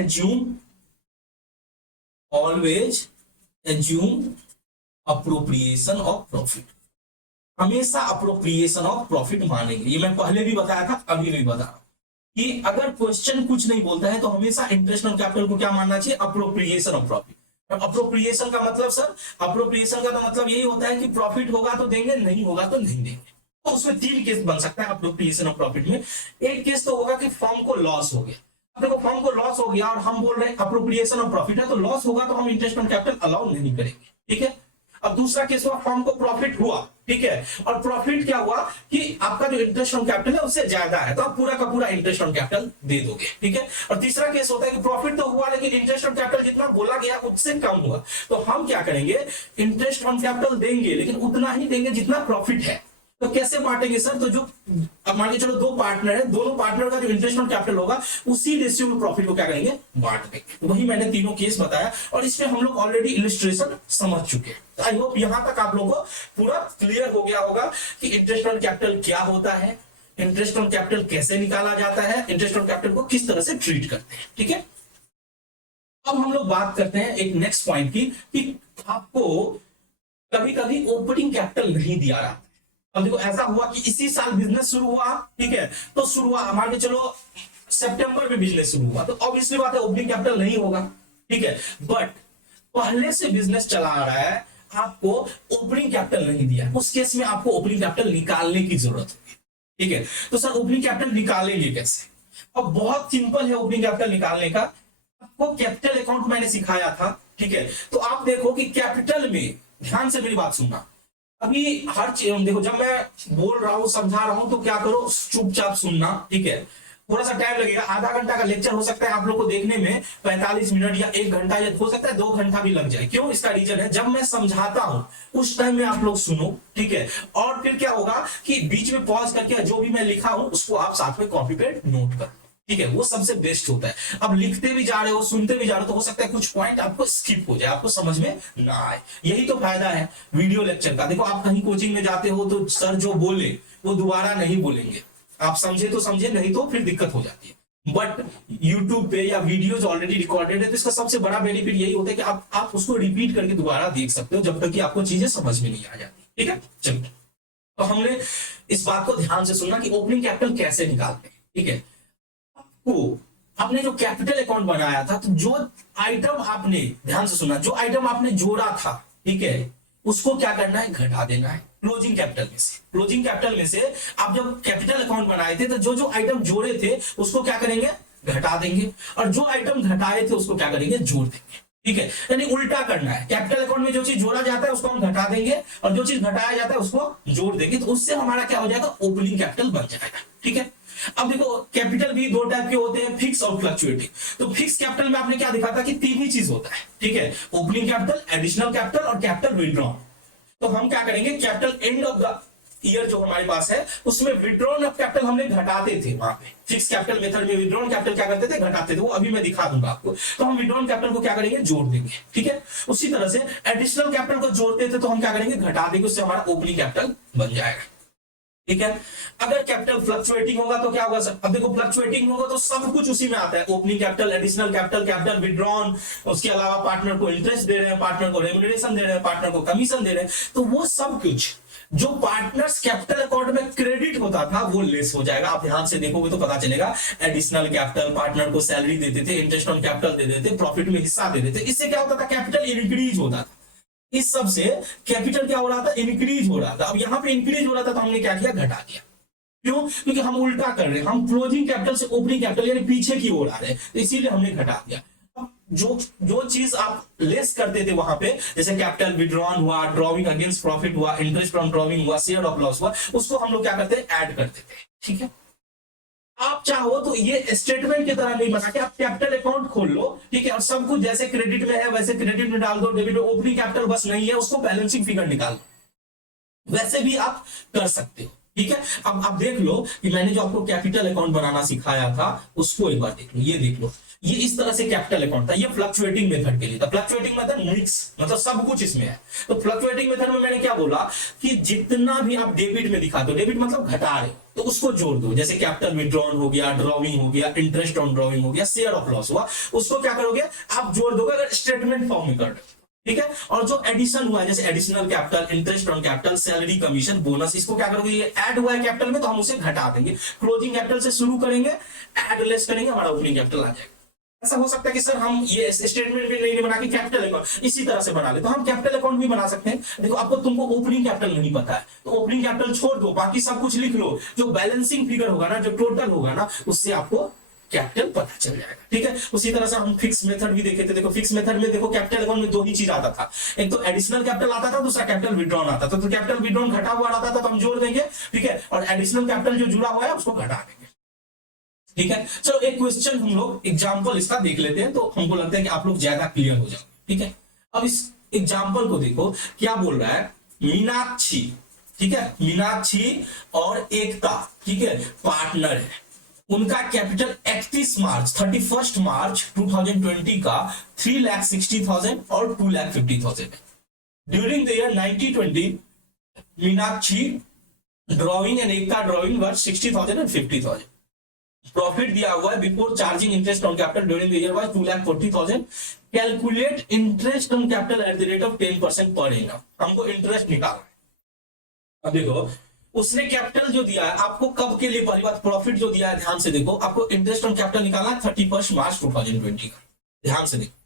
assume appropriation of profit, हमेशा अप्रोप्रिएशन ऑफ प्रॉफिट मानेंगे। ये मैं पहले भी बताया था, अभी भी बता रहा हूं, कि अगर क्वेश्चन कुछ नहीं बोलता है तो हमेशा इंटरेस्ट ऑन कैपिटल को क्या मानना चाहिए, अप्रोप्रिएशन ऑफ प्रॉफिट। अप्रोप्रिएशन का मतलब सर, अप्रोप्रिएशन का तो मतलब यही होता है कि प्रॉफिट होगा तो देंगे, नहीं होगा तो नहीं देंगे। तो उसमें 3 केस बन सकता है अप्रोप्रिएशन ऑफ प्रॉफिट में। एक केस तो होगा कि फर्म को लॉस हो गया, देखो फर्म को लॉस हो गया और हम बोल रहे हैं अप्रोप्रिएशन ऑफ प्रॉफिट है, तो लॉस होगा तो हम इंटरेस्ट ऑन कैपिटल अलाउ नहीं करेंगे, ठीक है। अब दूसरा केस हुआ फर्म को प्रॉफिट हुआ, ठीक है, और प्रॉफिट क्या हुआ कि आपका जो इंटरेस्ट ऑन कैपिटल है उससे ज्यादा है, तो आप पूरा का पूरा इंटरेस्ट ऑन कैपिटल दे दोगे, ठीक है। और तीसरा केस होता है कि प्रॉफिट तो हुआ लेकिन इंटरेस्ट ऑन कैपिटल जितना बोला गया उससे कम हुआ, तो हम क्या करेंगे, इंटरेस्ट ऑन कैपिटल देंगे लेकिन उतना ही देंगे जितना प्रॉफिट है। तो कैसे बांटेंगे सर, तो जो अब मान के चलो 2 पार्टनर है, दोनों पार्टनर का जो इंटरेस्ट ऑन कैपिटल होगा उसी रेशियो में प्रॉफिट को क्या करेंगे, बांट देंगे। वही मैंने तीनों केस बताया और इसमें हम लोग ऑलरेडी इलस्ट्रेशन समझ चुके हैं। आई होप यहां तक आप लोगों को पूरा क्लियर हो गया होगा कि इंटरेस्ट ऑन कैपिटल क्या होता है, इंटरेस्ट ऑन कैपिटल कैसे निकाला जाता है, इंटरेस्ट ऑन कैपिटल को किस तरह से ट्रीट करते हैं, ठीक है। अब हम लोग बात करते हैं एक नेक्स्ट पॉइंट की कि आपको कभी कभी ओपनिंग कैपिटल नहीं दिया रहा। अब देखो ऐसा हुआ कि इसी साल बिजनेस शुरू हुआ, ठीक है, तो शुरू हुआ मान के चलो सितंबर में बिजनेस शुरू हुआ, तो ऑब्वियसली बात है ओपनिंग कैपिटल नहीं होगा, ठीक है। बट पहले से बिजनेस चला आ रहा है, आपको ओपनिंग कैपिटल नहीं दिया, उस केस में आपको ओपनिंग कैपिटल निकालने की जरूरत होगी, ठीक है। तो सर ओपनिंग कैपिटल निकालेंगे कैसे? अब बहुत सिंपल है ओपनिंग कैपिटल निकालने का। आपको कैपिटल अकाउंट मैंने सिखाया था, ठीक है, तो आप देखो कि कैपिटल में, ध्यान से मेरी बात सुनना, अभी हर चीज देखो, जब मैं बोल रहा हूं समझा रहा हूं तो क्या करो, चुपचाप सुनना, ठीक है। थोड़ा सा टाइम लगेगा, आधा घंटा का लेक्चर हो सकता है आप लोग को देखने में 45 मिनट या 1 घंटा, या हो सकता है 2 घंटा भी लग जाए। क्यों? इसका रीजन है जब मैं समझाता हूं उस टाइम में आप लोग सुनो, ठीक है, और फिर क्या होगा कि बीच में पॉज करके जो भी मैं लिखा हूं उसको आप साथ में कॉपी पे नोट कर, ठीक है, वो सबसे बेस्ट होता है। अब लिखते भी जा रहे हो, सुनते भी जा रहे हो, तो हो सकता है कुछ पॉइंट आपको स्किप हो जाए, आपको समझ में ना आए। यही तो फायदा है वीडियो लेक्चर का। देखो आप कहीं कोचिंग में जाते हो तो सर जो बोले वो दोबारा नहीं बोलेंगे, आप समझे तो समझे, नहीं तो फिर दिक्कत हो जाती है। बट यूट्यूब पे या वीडियोज ऑलरेडी रिकॉर्डेड है, तो इसका सबसे बड़ा बेनिफिट यही होता है कि आप उसको रिपीट करके दोबारा देख सकते हो जब तक कि आपको चीजें समझ में नहीं आ जाती, ठीक है। चलिए, तो हमने इस बात को ध्यान से सुनना कि ओपनिंग कैपिटल कैसे निकालते हैं, ठीक है। आपने जो कैपिटल अकाउंट बनाया था, तो जो आइटम आपने, ध्यान से सुना, जो आइटम आपने जोड़ा था, ठीक है, उसको क्या करना है, घटा देना है क्लोजिंग कैपिटल में से। क्लोजिंग कैपिटल में से आप जब कैपिटल अकाउंट बनाए थे तो जो जो आइटम जोड़े थे उसको क्या करेंगे, घटा देंगे, और जो आइटम घटाए थे उसको क्या करेंगे, जोड़ देंगे, ठीक है। यानी उल्टा करना है, कैपिटल अकाउंट में जो चीज जोड़ा जाता है उसको हम घटा देंगे और जो चीज घटाया जाता है उसको जोड़ देंगे, तो उससे हमारा क्या हो जाएगा, ओपनिंग कैपिटल बन जाएगा, ठीक है। अब देखो कैपिटल भी 2 टाइप के होते हैं, फिक्स और फ्लक्चुएटिंग। तो फिक्स कैपिटल में आपने क्या देखा था कि 3 ही चीज होता है, ठीक है, ओपनिंग कैपिटल, एडिशनल कैपिटल और कैपिटल विड्रॉन। तो हम क्या करेंगे, capital end of the year जो हमारे पास है उसमें विड्रॉन ऑफ कैपिटल हमने घटाते थे, वहां पे फिक्स कैपिटल मेथड में विड्रॉन कैपिटल क्या करते थे, घटाते थे, वो अभी मैं दिखा दूंगा आपको। तो हम विड्रॉन कैपिटल को क्या करेंगे, जोड़ देंगे, ठीक है। उसी तरह से एडिशनल कैपिटल को जोड़ते थे तो हम क्या करेंगे, घटा देंगे, उससे हमारा ओपनिंग कैपिटल बन जाएगा, ठीक है। अगर कैपिटल फ्लक्चुएटिंग होगा तो क्या होगा सर, अब देखो फ्लक्चुएटिंग होगा तो सब कुछ उसी में आता है, opening capital, additional capital, capital withdrawn, उसके अलावा पार्टनर को इंटरेस्ट दे रहे हैं, पार्टनर को रेम्युनरेशन दे रहे हैं, पार्टनर को कमीशन दे रहे हैं, तो वो सब कुछ जो पार्टनर्स कैपिटल अकाउंट में क्रेडिट होता था वो लेस हो जाएगा। आप ध्यान से देखोगे तो पता चलेगा, एडिशनल कैपिटल पार्टनर को सैलरी देते थे, इंटरेस्ट ऑन कैपिटल दे देते, प्रॉफिट में हिस्सा दे देते, इससे क्या होता था, कैपिटल इंक्रीज होता था। इस सब से कैपिटल क्या हो रहा था, इंक्रीज हो रहा था। अब यहां पे इंक्रीज हो रहा था तो हमने क्या किया, घटा दिया। क्यों? क्योंकि हम उल्टा कर रहे हैं, हम क्लोजिंग कैपिटल से ओपनिंग कैपिटल यानी पीछे की ओर आ रहे हैं, तो इसीलिए हमने घटा दिया। जो जो चीज आप लेस करते थे वहां पे, जैसे कैपिटल विड्रॉन हुआ, ड्रॉइंग अगेंस्ट प्रॉफिट हुआ, इंटरेस्ट ऑन ड्रॉइंग हुआ, शेयर ऑफ लॉस हुआ, उसको हम लोग क्या करते हैं, ऐड करते थे, ठीक है। आप चाहो तो ये स्टेटमेंट की तरह नहीं बना के आप कैपिटल अकाउंट खोल लो, ठीक है, और सब कुछ जैसे क्रेडिट में है वैसे क्रेडिट में डाल दो, डेबिट में, ओपनिंग कैपिटल बस नहीं है उसको बैलेंसिंग फिगर निकाल दो, वैसे भी आप कर सकते हो, ठीक है। अब आप देख लो कि मैंने जो आपको कैपिटल अकाउंट बनाना सिखाया था उसको एक बार देख लो, ये देख लो, ये इस तरह से कैपिटल अकाउंट था, ये फ्लक्चुएटिंग मेथड के लिए था। फ्लक्चुएटिंग मेथड मिक्स, मतलब सब कुछ इसमें है। तो फ्लक्चुएटिंग मेथड में मैंने क्या बोला कि जितना भी आप डेबिट में दिखाते हो, डेबिट मतलब घटा रहे हो, तो उसको जोड़ दो, जैसे कैपिटल विड्रॉन हो गया, ड्रॉइंग हो गया, इंटरेस्ट ऑन ड्रॉइंग हो गया, शेयर ऑफ लॉस हुआ, उसको क्या करोगे आप जोड़ दोगे, अगर स्टेटमेंट फॉर्म में कर दो, ठीक है। और जो एडिशन हुआ है जैसे additional capital, interest on capital, salary, commission, bonus, इसको क्या करोगे, ये ऐड हुआ है कैपिटल में तो हम उसे घटा देंगे। क्लोजिंग कैपिटल से शुरू करेंगे, ऐड लेस करेंगे, हमारा ओपनिंग कैपिटल आ जाएगा। ऐसा हो सकता है कि सर हम ये स्टेटमेंट भी नहीं बना के कैपिटल अकाउंट इसी तरह से बना ले, तो हम कैपिटल अकाउंट भी बना सकते हैं। देखो आपको तुमको ओपनिंग कैपिटल नहीं पता है तो ओपनिंग कैपिटल छोड़ दो, बाकी सब कुछ लिख लो। जो बैलेंसिंग फिगर होगा ना, जो टोटल होगा ना, उससे आपको कैपिटल पता चल जाएगा। ठीक है। उसी तरह से हम फिक्स मेथड भी देखे थे। देखो फिक्स मेथड में देखो कैपिटल अकाउंट में दो ही चीज आता था, एक तो एडिशनल कैपिटल आता था, दूसरा कैपिटल विड्रॉन आता था। तो कैपिटल विड्रॉन घटा हुआ आता था तो हम जोड़ देंगे, ठीक है, और एडिशनल कैपिटल जो जुड़ा हुआ है उसको घटा देंगे। ठीक है। चलो एक क्वेश्चन हम लोग एग्जांपल इसका देख लेते हैं तो हमको लगता है कि आप लोग ज्यादा क्लियर हो जाओ। ठीक है। अब इस एग्जांपल को देखो क्या बोल रहा है, मीनाक्षी, ठीक है, मीनाक्षी और एकता, ठीक है, पार्टनर है। उनका कैपिटल 31 मार्च 2020 का 3,60,000 और 2,50,000 है। During the year 1920 Meenakshi drawing and Ekta drawing worth 60,000 and 50,000। Profit दिया हुआ है before charging interest on capital during the year was 2,40,000। Calculate interest on capital at the rate of 10% per annum. हमको interest निकालना है। अब देखो उसने कैपिटल जो दिया है आपको कब के लिए, पहली बात प्रॉफिट जो दिया है ध्यान से देखो, आपको इंटरेस्ट ऑन कैपिटल निकालना है 31 मार्च 2020 का। ध्यान से देखो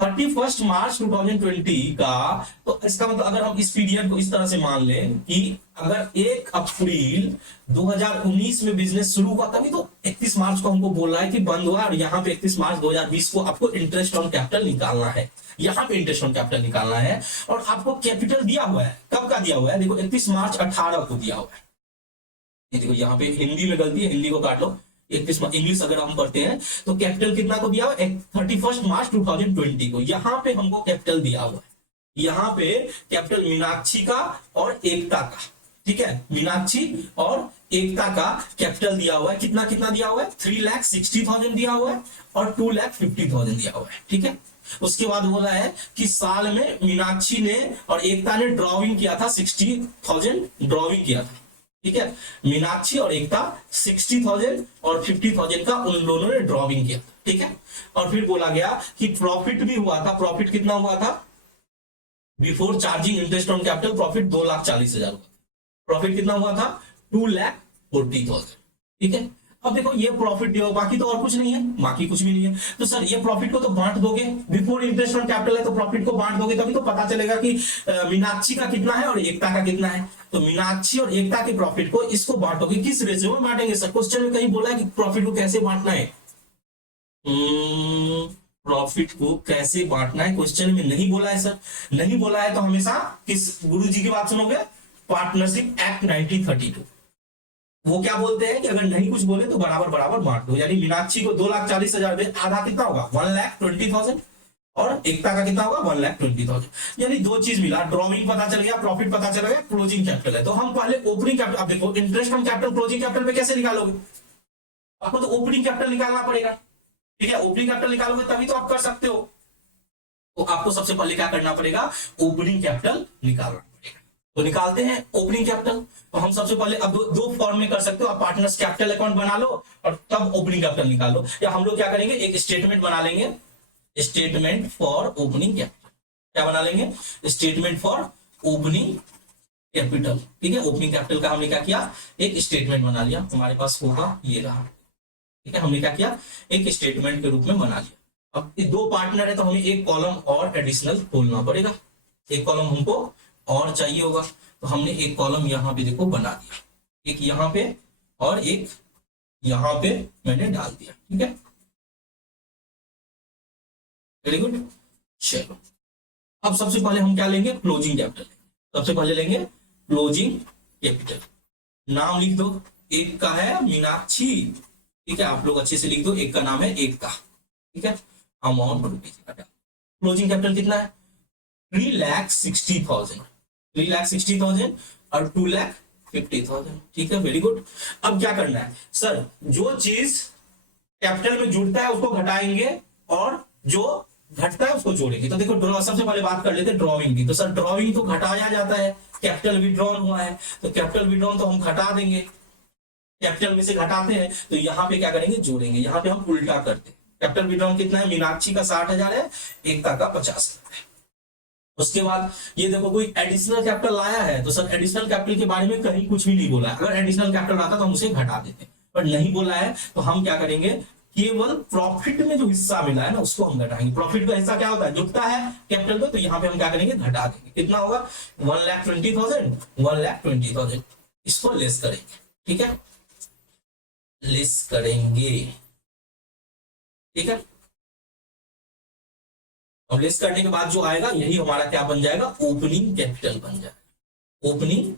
31 मार्च 2020 का, तो इसका मतलब अगर हम इस पीरियड को इस तरह से मान लें कि अगर 1 अप्रैल 2019 में बिजनेस शुरू हुआ तभी तो 31 मार्च को हमको बोल रहा है कि बंद हुआ, और यहाँ पे 31 मार्च 2020 को आपको इंटरेस्ट ऑन कैपिटल निकालना है। यहाँ पे इंटरेस्ट ऑन कैपिटल निकालना है और आपको कैपिटल दिया हुआ है, कब का दिया हुआ है, देखो 31 मार्च 18 को दिया हुआ है। ये देखो यहाँ पे हिंदी में गलती है, हिंदी को काट लो। 31 इंग्लिश अगर हम पढ़ते हैं तो कैपिटल कितना को दिया हुआ है, 31 मार्च 2020 को। यहाँ पे हमको कैपिटल दिया हुआ है, यहाँ पे कैपिटल मीनाक्षी का और एकता का, ठीक है, मीनाक्षी और एकता का कैपिटल दिया हुआ है। कितना कितना दिया हुआ है, 3,60,000 दिया हुआ है और 2,50,000 दिया हुआ है। ठीक है। उसके बाद बोला है कि साल में मीनाक्षी ने और एकता ने ड्रॉइंग किया था 60,000 ड्रॉइंग किया था। ठीक है। मीनाक्षी और एकता 60,000 और 50,000 का उन दोनों ने ड्रॉइंग किया। ठीक है। और फिर बोला गया कि प्रॉफिट भी हुआ था। प्रॉफिट कितना हुआ था, before charging interest on capital profit 2,40,000 हुआ। प्रॉफिट कितना हुआ था, 2,40,000। ठीक है। अब देखो ये प्रॉफिट दिया, बाकी तो और कुछ नहीं है, बाकी कुछ भी नहीं है। तो सर ये प्रॉफिट को तो बांट दोगे, बिफोर इंटरेस्ट ऑन कैपिटल है तो प्रॉफिट को बांट दोगे तभी तो पता चलेगा कि मीनाक्षी का कितना है और एकता का कितना है। तो मीनाक्षी और एकता के प्रॉफिट को इसको बांटोगे, किस रेशियो में बांटेंगे सर, क्वेश्चन में कहीं बोला है कि प्रॉफिट को कैसे बांटना है। प्रॉफिट को कैसे बांटना है क्वेश्चन में नहीं बोला है सर, नहीं बोला है तो हमेशा किस गुरुजी की बात सुनोगे, पार्टनरशिप एक्ट 1932। वो क्या बोलते हैं कि अगर नहीं कुछ बोले तो बराबर बराबर बांट दो। यानी मीनाक्षी को 2,40,000 में आधा कितना होगा, 1,20,000 और एकता का कितना होगा, 1,20,000। यानी दो चीज मिला, ड्रॉइंग पता चल गया, प्रॉफिट पता चल गया, क्लोजिंग कैपिटल है। तो हम पहले ओपनिंग कैपिटल, अब देखो interest on capital closing capital में कैसे निकालोगे, आपको तो ओपनिंग कैपिटल निकालना पड़ेगा। ठीक है। ओपनिंग कैपिटल निकालोगे तभी तो आप कर सकते हो। तो आपको सबसे पहले क्या करना पड़ेगा, ओपनिंग कैपिटल निकालना पड़ेगा। तो निकालते हैं ओपनिंग कैपिटल। तो हम सबसे पहले अब दो फॉर्म में कर सकते हो, आप पार्टनर्स कैपिटल अकाउंट बना लो और तब ओपनिंग कैपिटल निकालो, या हम लोग क्या करेंगे, एक स्टेटमेंट बना लेंगे, स्टेटमेंट फॉर ओपनिंग कैपिटल। क्या बना लेंगे, स्टेटमेंट फॉर ओपनिंग कैपिटल। ठीक है। ओपनिंग कैपिटल का हमने क्या किया, एक स्टेटमेंट बना लिया, हमारे पास होगा ये रहा। ठीक है। हमने क्या किया, एक स्टेटमेंट के रूप में बना लिया। अब दो पार्टनर है तो हमें एक कॉलम और एडिशनल खोलना पड़ेगा, एक कॉलम हमको और चाहिए होगा। तो हमने एक कॉलम यहाँ पे देखो बना दिया, एक यहाँ पे और एक यहाँ पे मैंने डाल दिया। ठीक है। Very good. चलो अब सबसे पहले हम क्या लेंगे, क्लोजिंग कैपिटल। सबसे पहले लेंगे क्लोजिंग कैपिटल। नाम लिख दो, एक का है मीनाक्षी, ठीक है, आप लोग अच्छे से लिख दो, एक का नाम है एकता। ठीक है। अमाउंट रुपीज, क्लोजिंग कैपिटल कितना है, 3,60,000, 3,60,000 और 2,50,000। ठीक है। Very good. अब क्या करना है सर, जो चीज कैपिटल में जुड़ता है उसको घटाएंगे और जो घटता है उसको जोड़ेंगे। तो देखो सबसे पहले बात कर लेते हैं ड्रॉइंग की। तो सर ड्रॉइंग तो घटाया जाता है, कैपिटल विड्रॉन हुआ है तो कैपिटल विड्रॉन तो हम घटा देंगे, कैपिटल में से घटाते हैं तो यहाँ पे क्या करेंगे, जोड़ेंगे। यहाँ पे हम उल्टा करते हैं, कैपिटल विड्रॉन कितना है, मीनाक्षी का 60,000 है, एकता का 50,000 है। उसके बाद ये देखो कोई एडिशनल कैपिटल लाया है, तो सर एडिशनल कैपिटल के बारे में कहीं कुछ भी नहीं बोला है। अगर एडिशनल कैपिटल आता तो हम उसे घटा देते, पर नहीं बोला है तो हम क्या करेंगे, केवल प्रॉफिट में जो हिस्सा मिला है ना उसको हम घटाएंगे। प्रॉफिट का हिस्सा क्या होता है, जुटता है कैपिटल को, तो यहाँ पे हम क्या करेंगे, घटा देंगे। कितना होगा, 1,20,000, 1,20,000, इसको लेस करेंगे। ठीक है, लेस करेंगे। ठीक है, और लेस करने के बाद जो आएगा यही हमारा क्या बन जाएगा, ओपनिंग कैपिटल बन जाएगा। ओपनिंग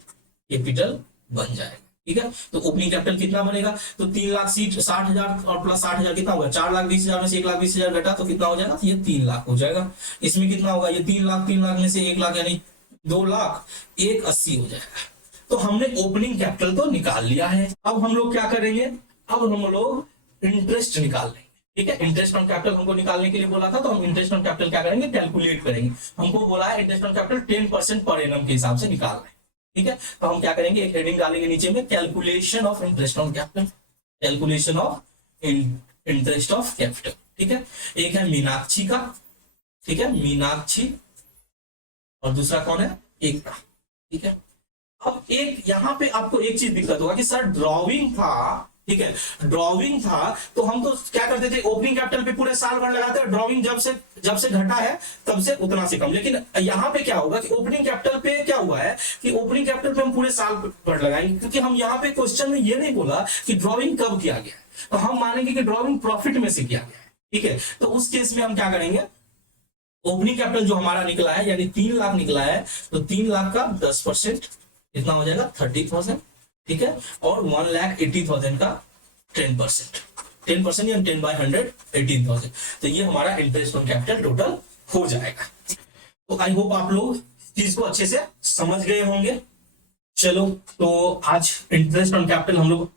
कैपिटल बन जाएगा। ठीक है, तो ओपनिंग कैपिटल कितना बनेगा, तो 3,60,000 और प्लस 60,000 कितना होगा, 4,20,000 में से 1,20,000 घटा तो कितना हो जाएगा, ये 3 लाख हो जाएगा। इसमें कितना होगा, ये 3 लाख, 3 लाख में से 1 लाख यानी 2 लाख, 1,80 हो जाएगा। तो हमने ओपनिंग कैपिटल तो निकाल लिया है। अब हम लोग क्या करेंगे, अब हम लोग इंटरेस्ट निकाल लेंगे। ठीक है, इंटरेस्ट ऑन कैपिटल हमको निकालने के लिए बोला था, तो हम इंटरेस्ट ऑन कैपिटल क्या करेंगे, कैलकुलेट करेंगे। हमको बोला है interest on capital 10% per annum के हिसाब से निकालना है। ठीक है, तो हम क्या करेंगे, एक हेडिंग डालेंगे नीचे में, calculation of interest on capital, calculation of interest of capital. ठीक है, एक है मीनाक्षी का, ठीक है, मीनाक्षी, और दूसरा कौन है, एक का। ठीक है, अब एक यहां पे आपको एक चीज दिक्कत होगा कि सर ड्रॉइंग था, ठीक है, ड्रॉइंग था तो हम तो क्या करते थे, ओपनिंग कैपिटल पे पूरे साल भर लगाते हैं, ड्रॉइंग जब से घटा है तब से उतना से कम। लेकिन यहां पे क्या होगा कि ओपनिंग कैपिटल पे क्या हुआ है कि ओपनिंग कैपिटल पे हम पूरे साल भर लगाएंगे, क्योंकि हम यहाँ पे क्वेश्चन में ये नहीं बोला कि ड्रॉइंग कब किया गया है, तो हम मानेंगे कि ड्रॉइंग प्रॉफिट में से किया गया है। ठीक है, तो उस केस में हम क्या करेंगे, ओपनिंग कैपिटल जो हमारा निकला है यानी 3 लाख निकला है, तो 3 लाख का 10% कितना हो जाएगा, 30,000। ठीक है, और 1,80,000 का 10%, 10% या 10/100 18,000। तो ये हमारा इंटरेस्ट ऑन कैपिटल टोटल हो जाएगा। तो आई होप आप लोग चीज को अच्छे से समझ गए होंगे। चलो, तो आज इंटरेस्ट ऑन कैपिटल हम लोग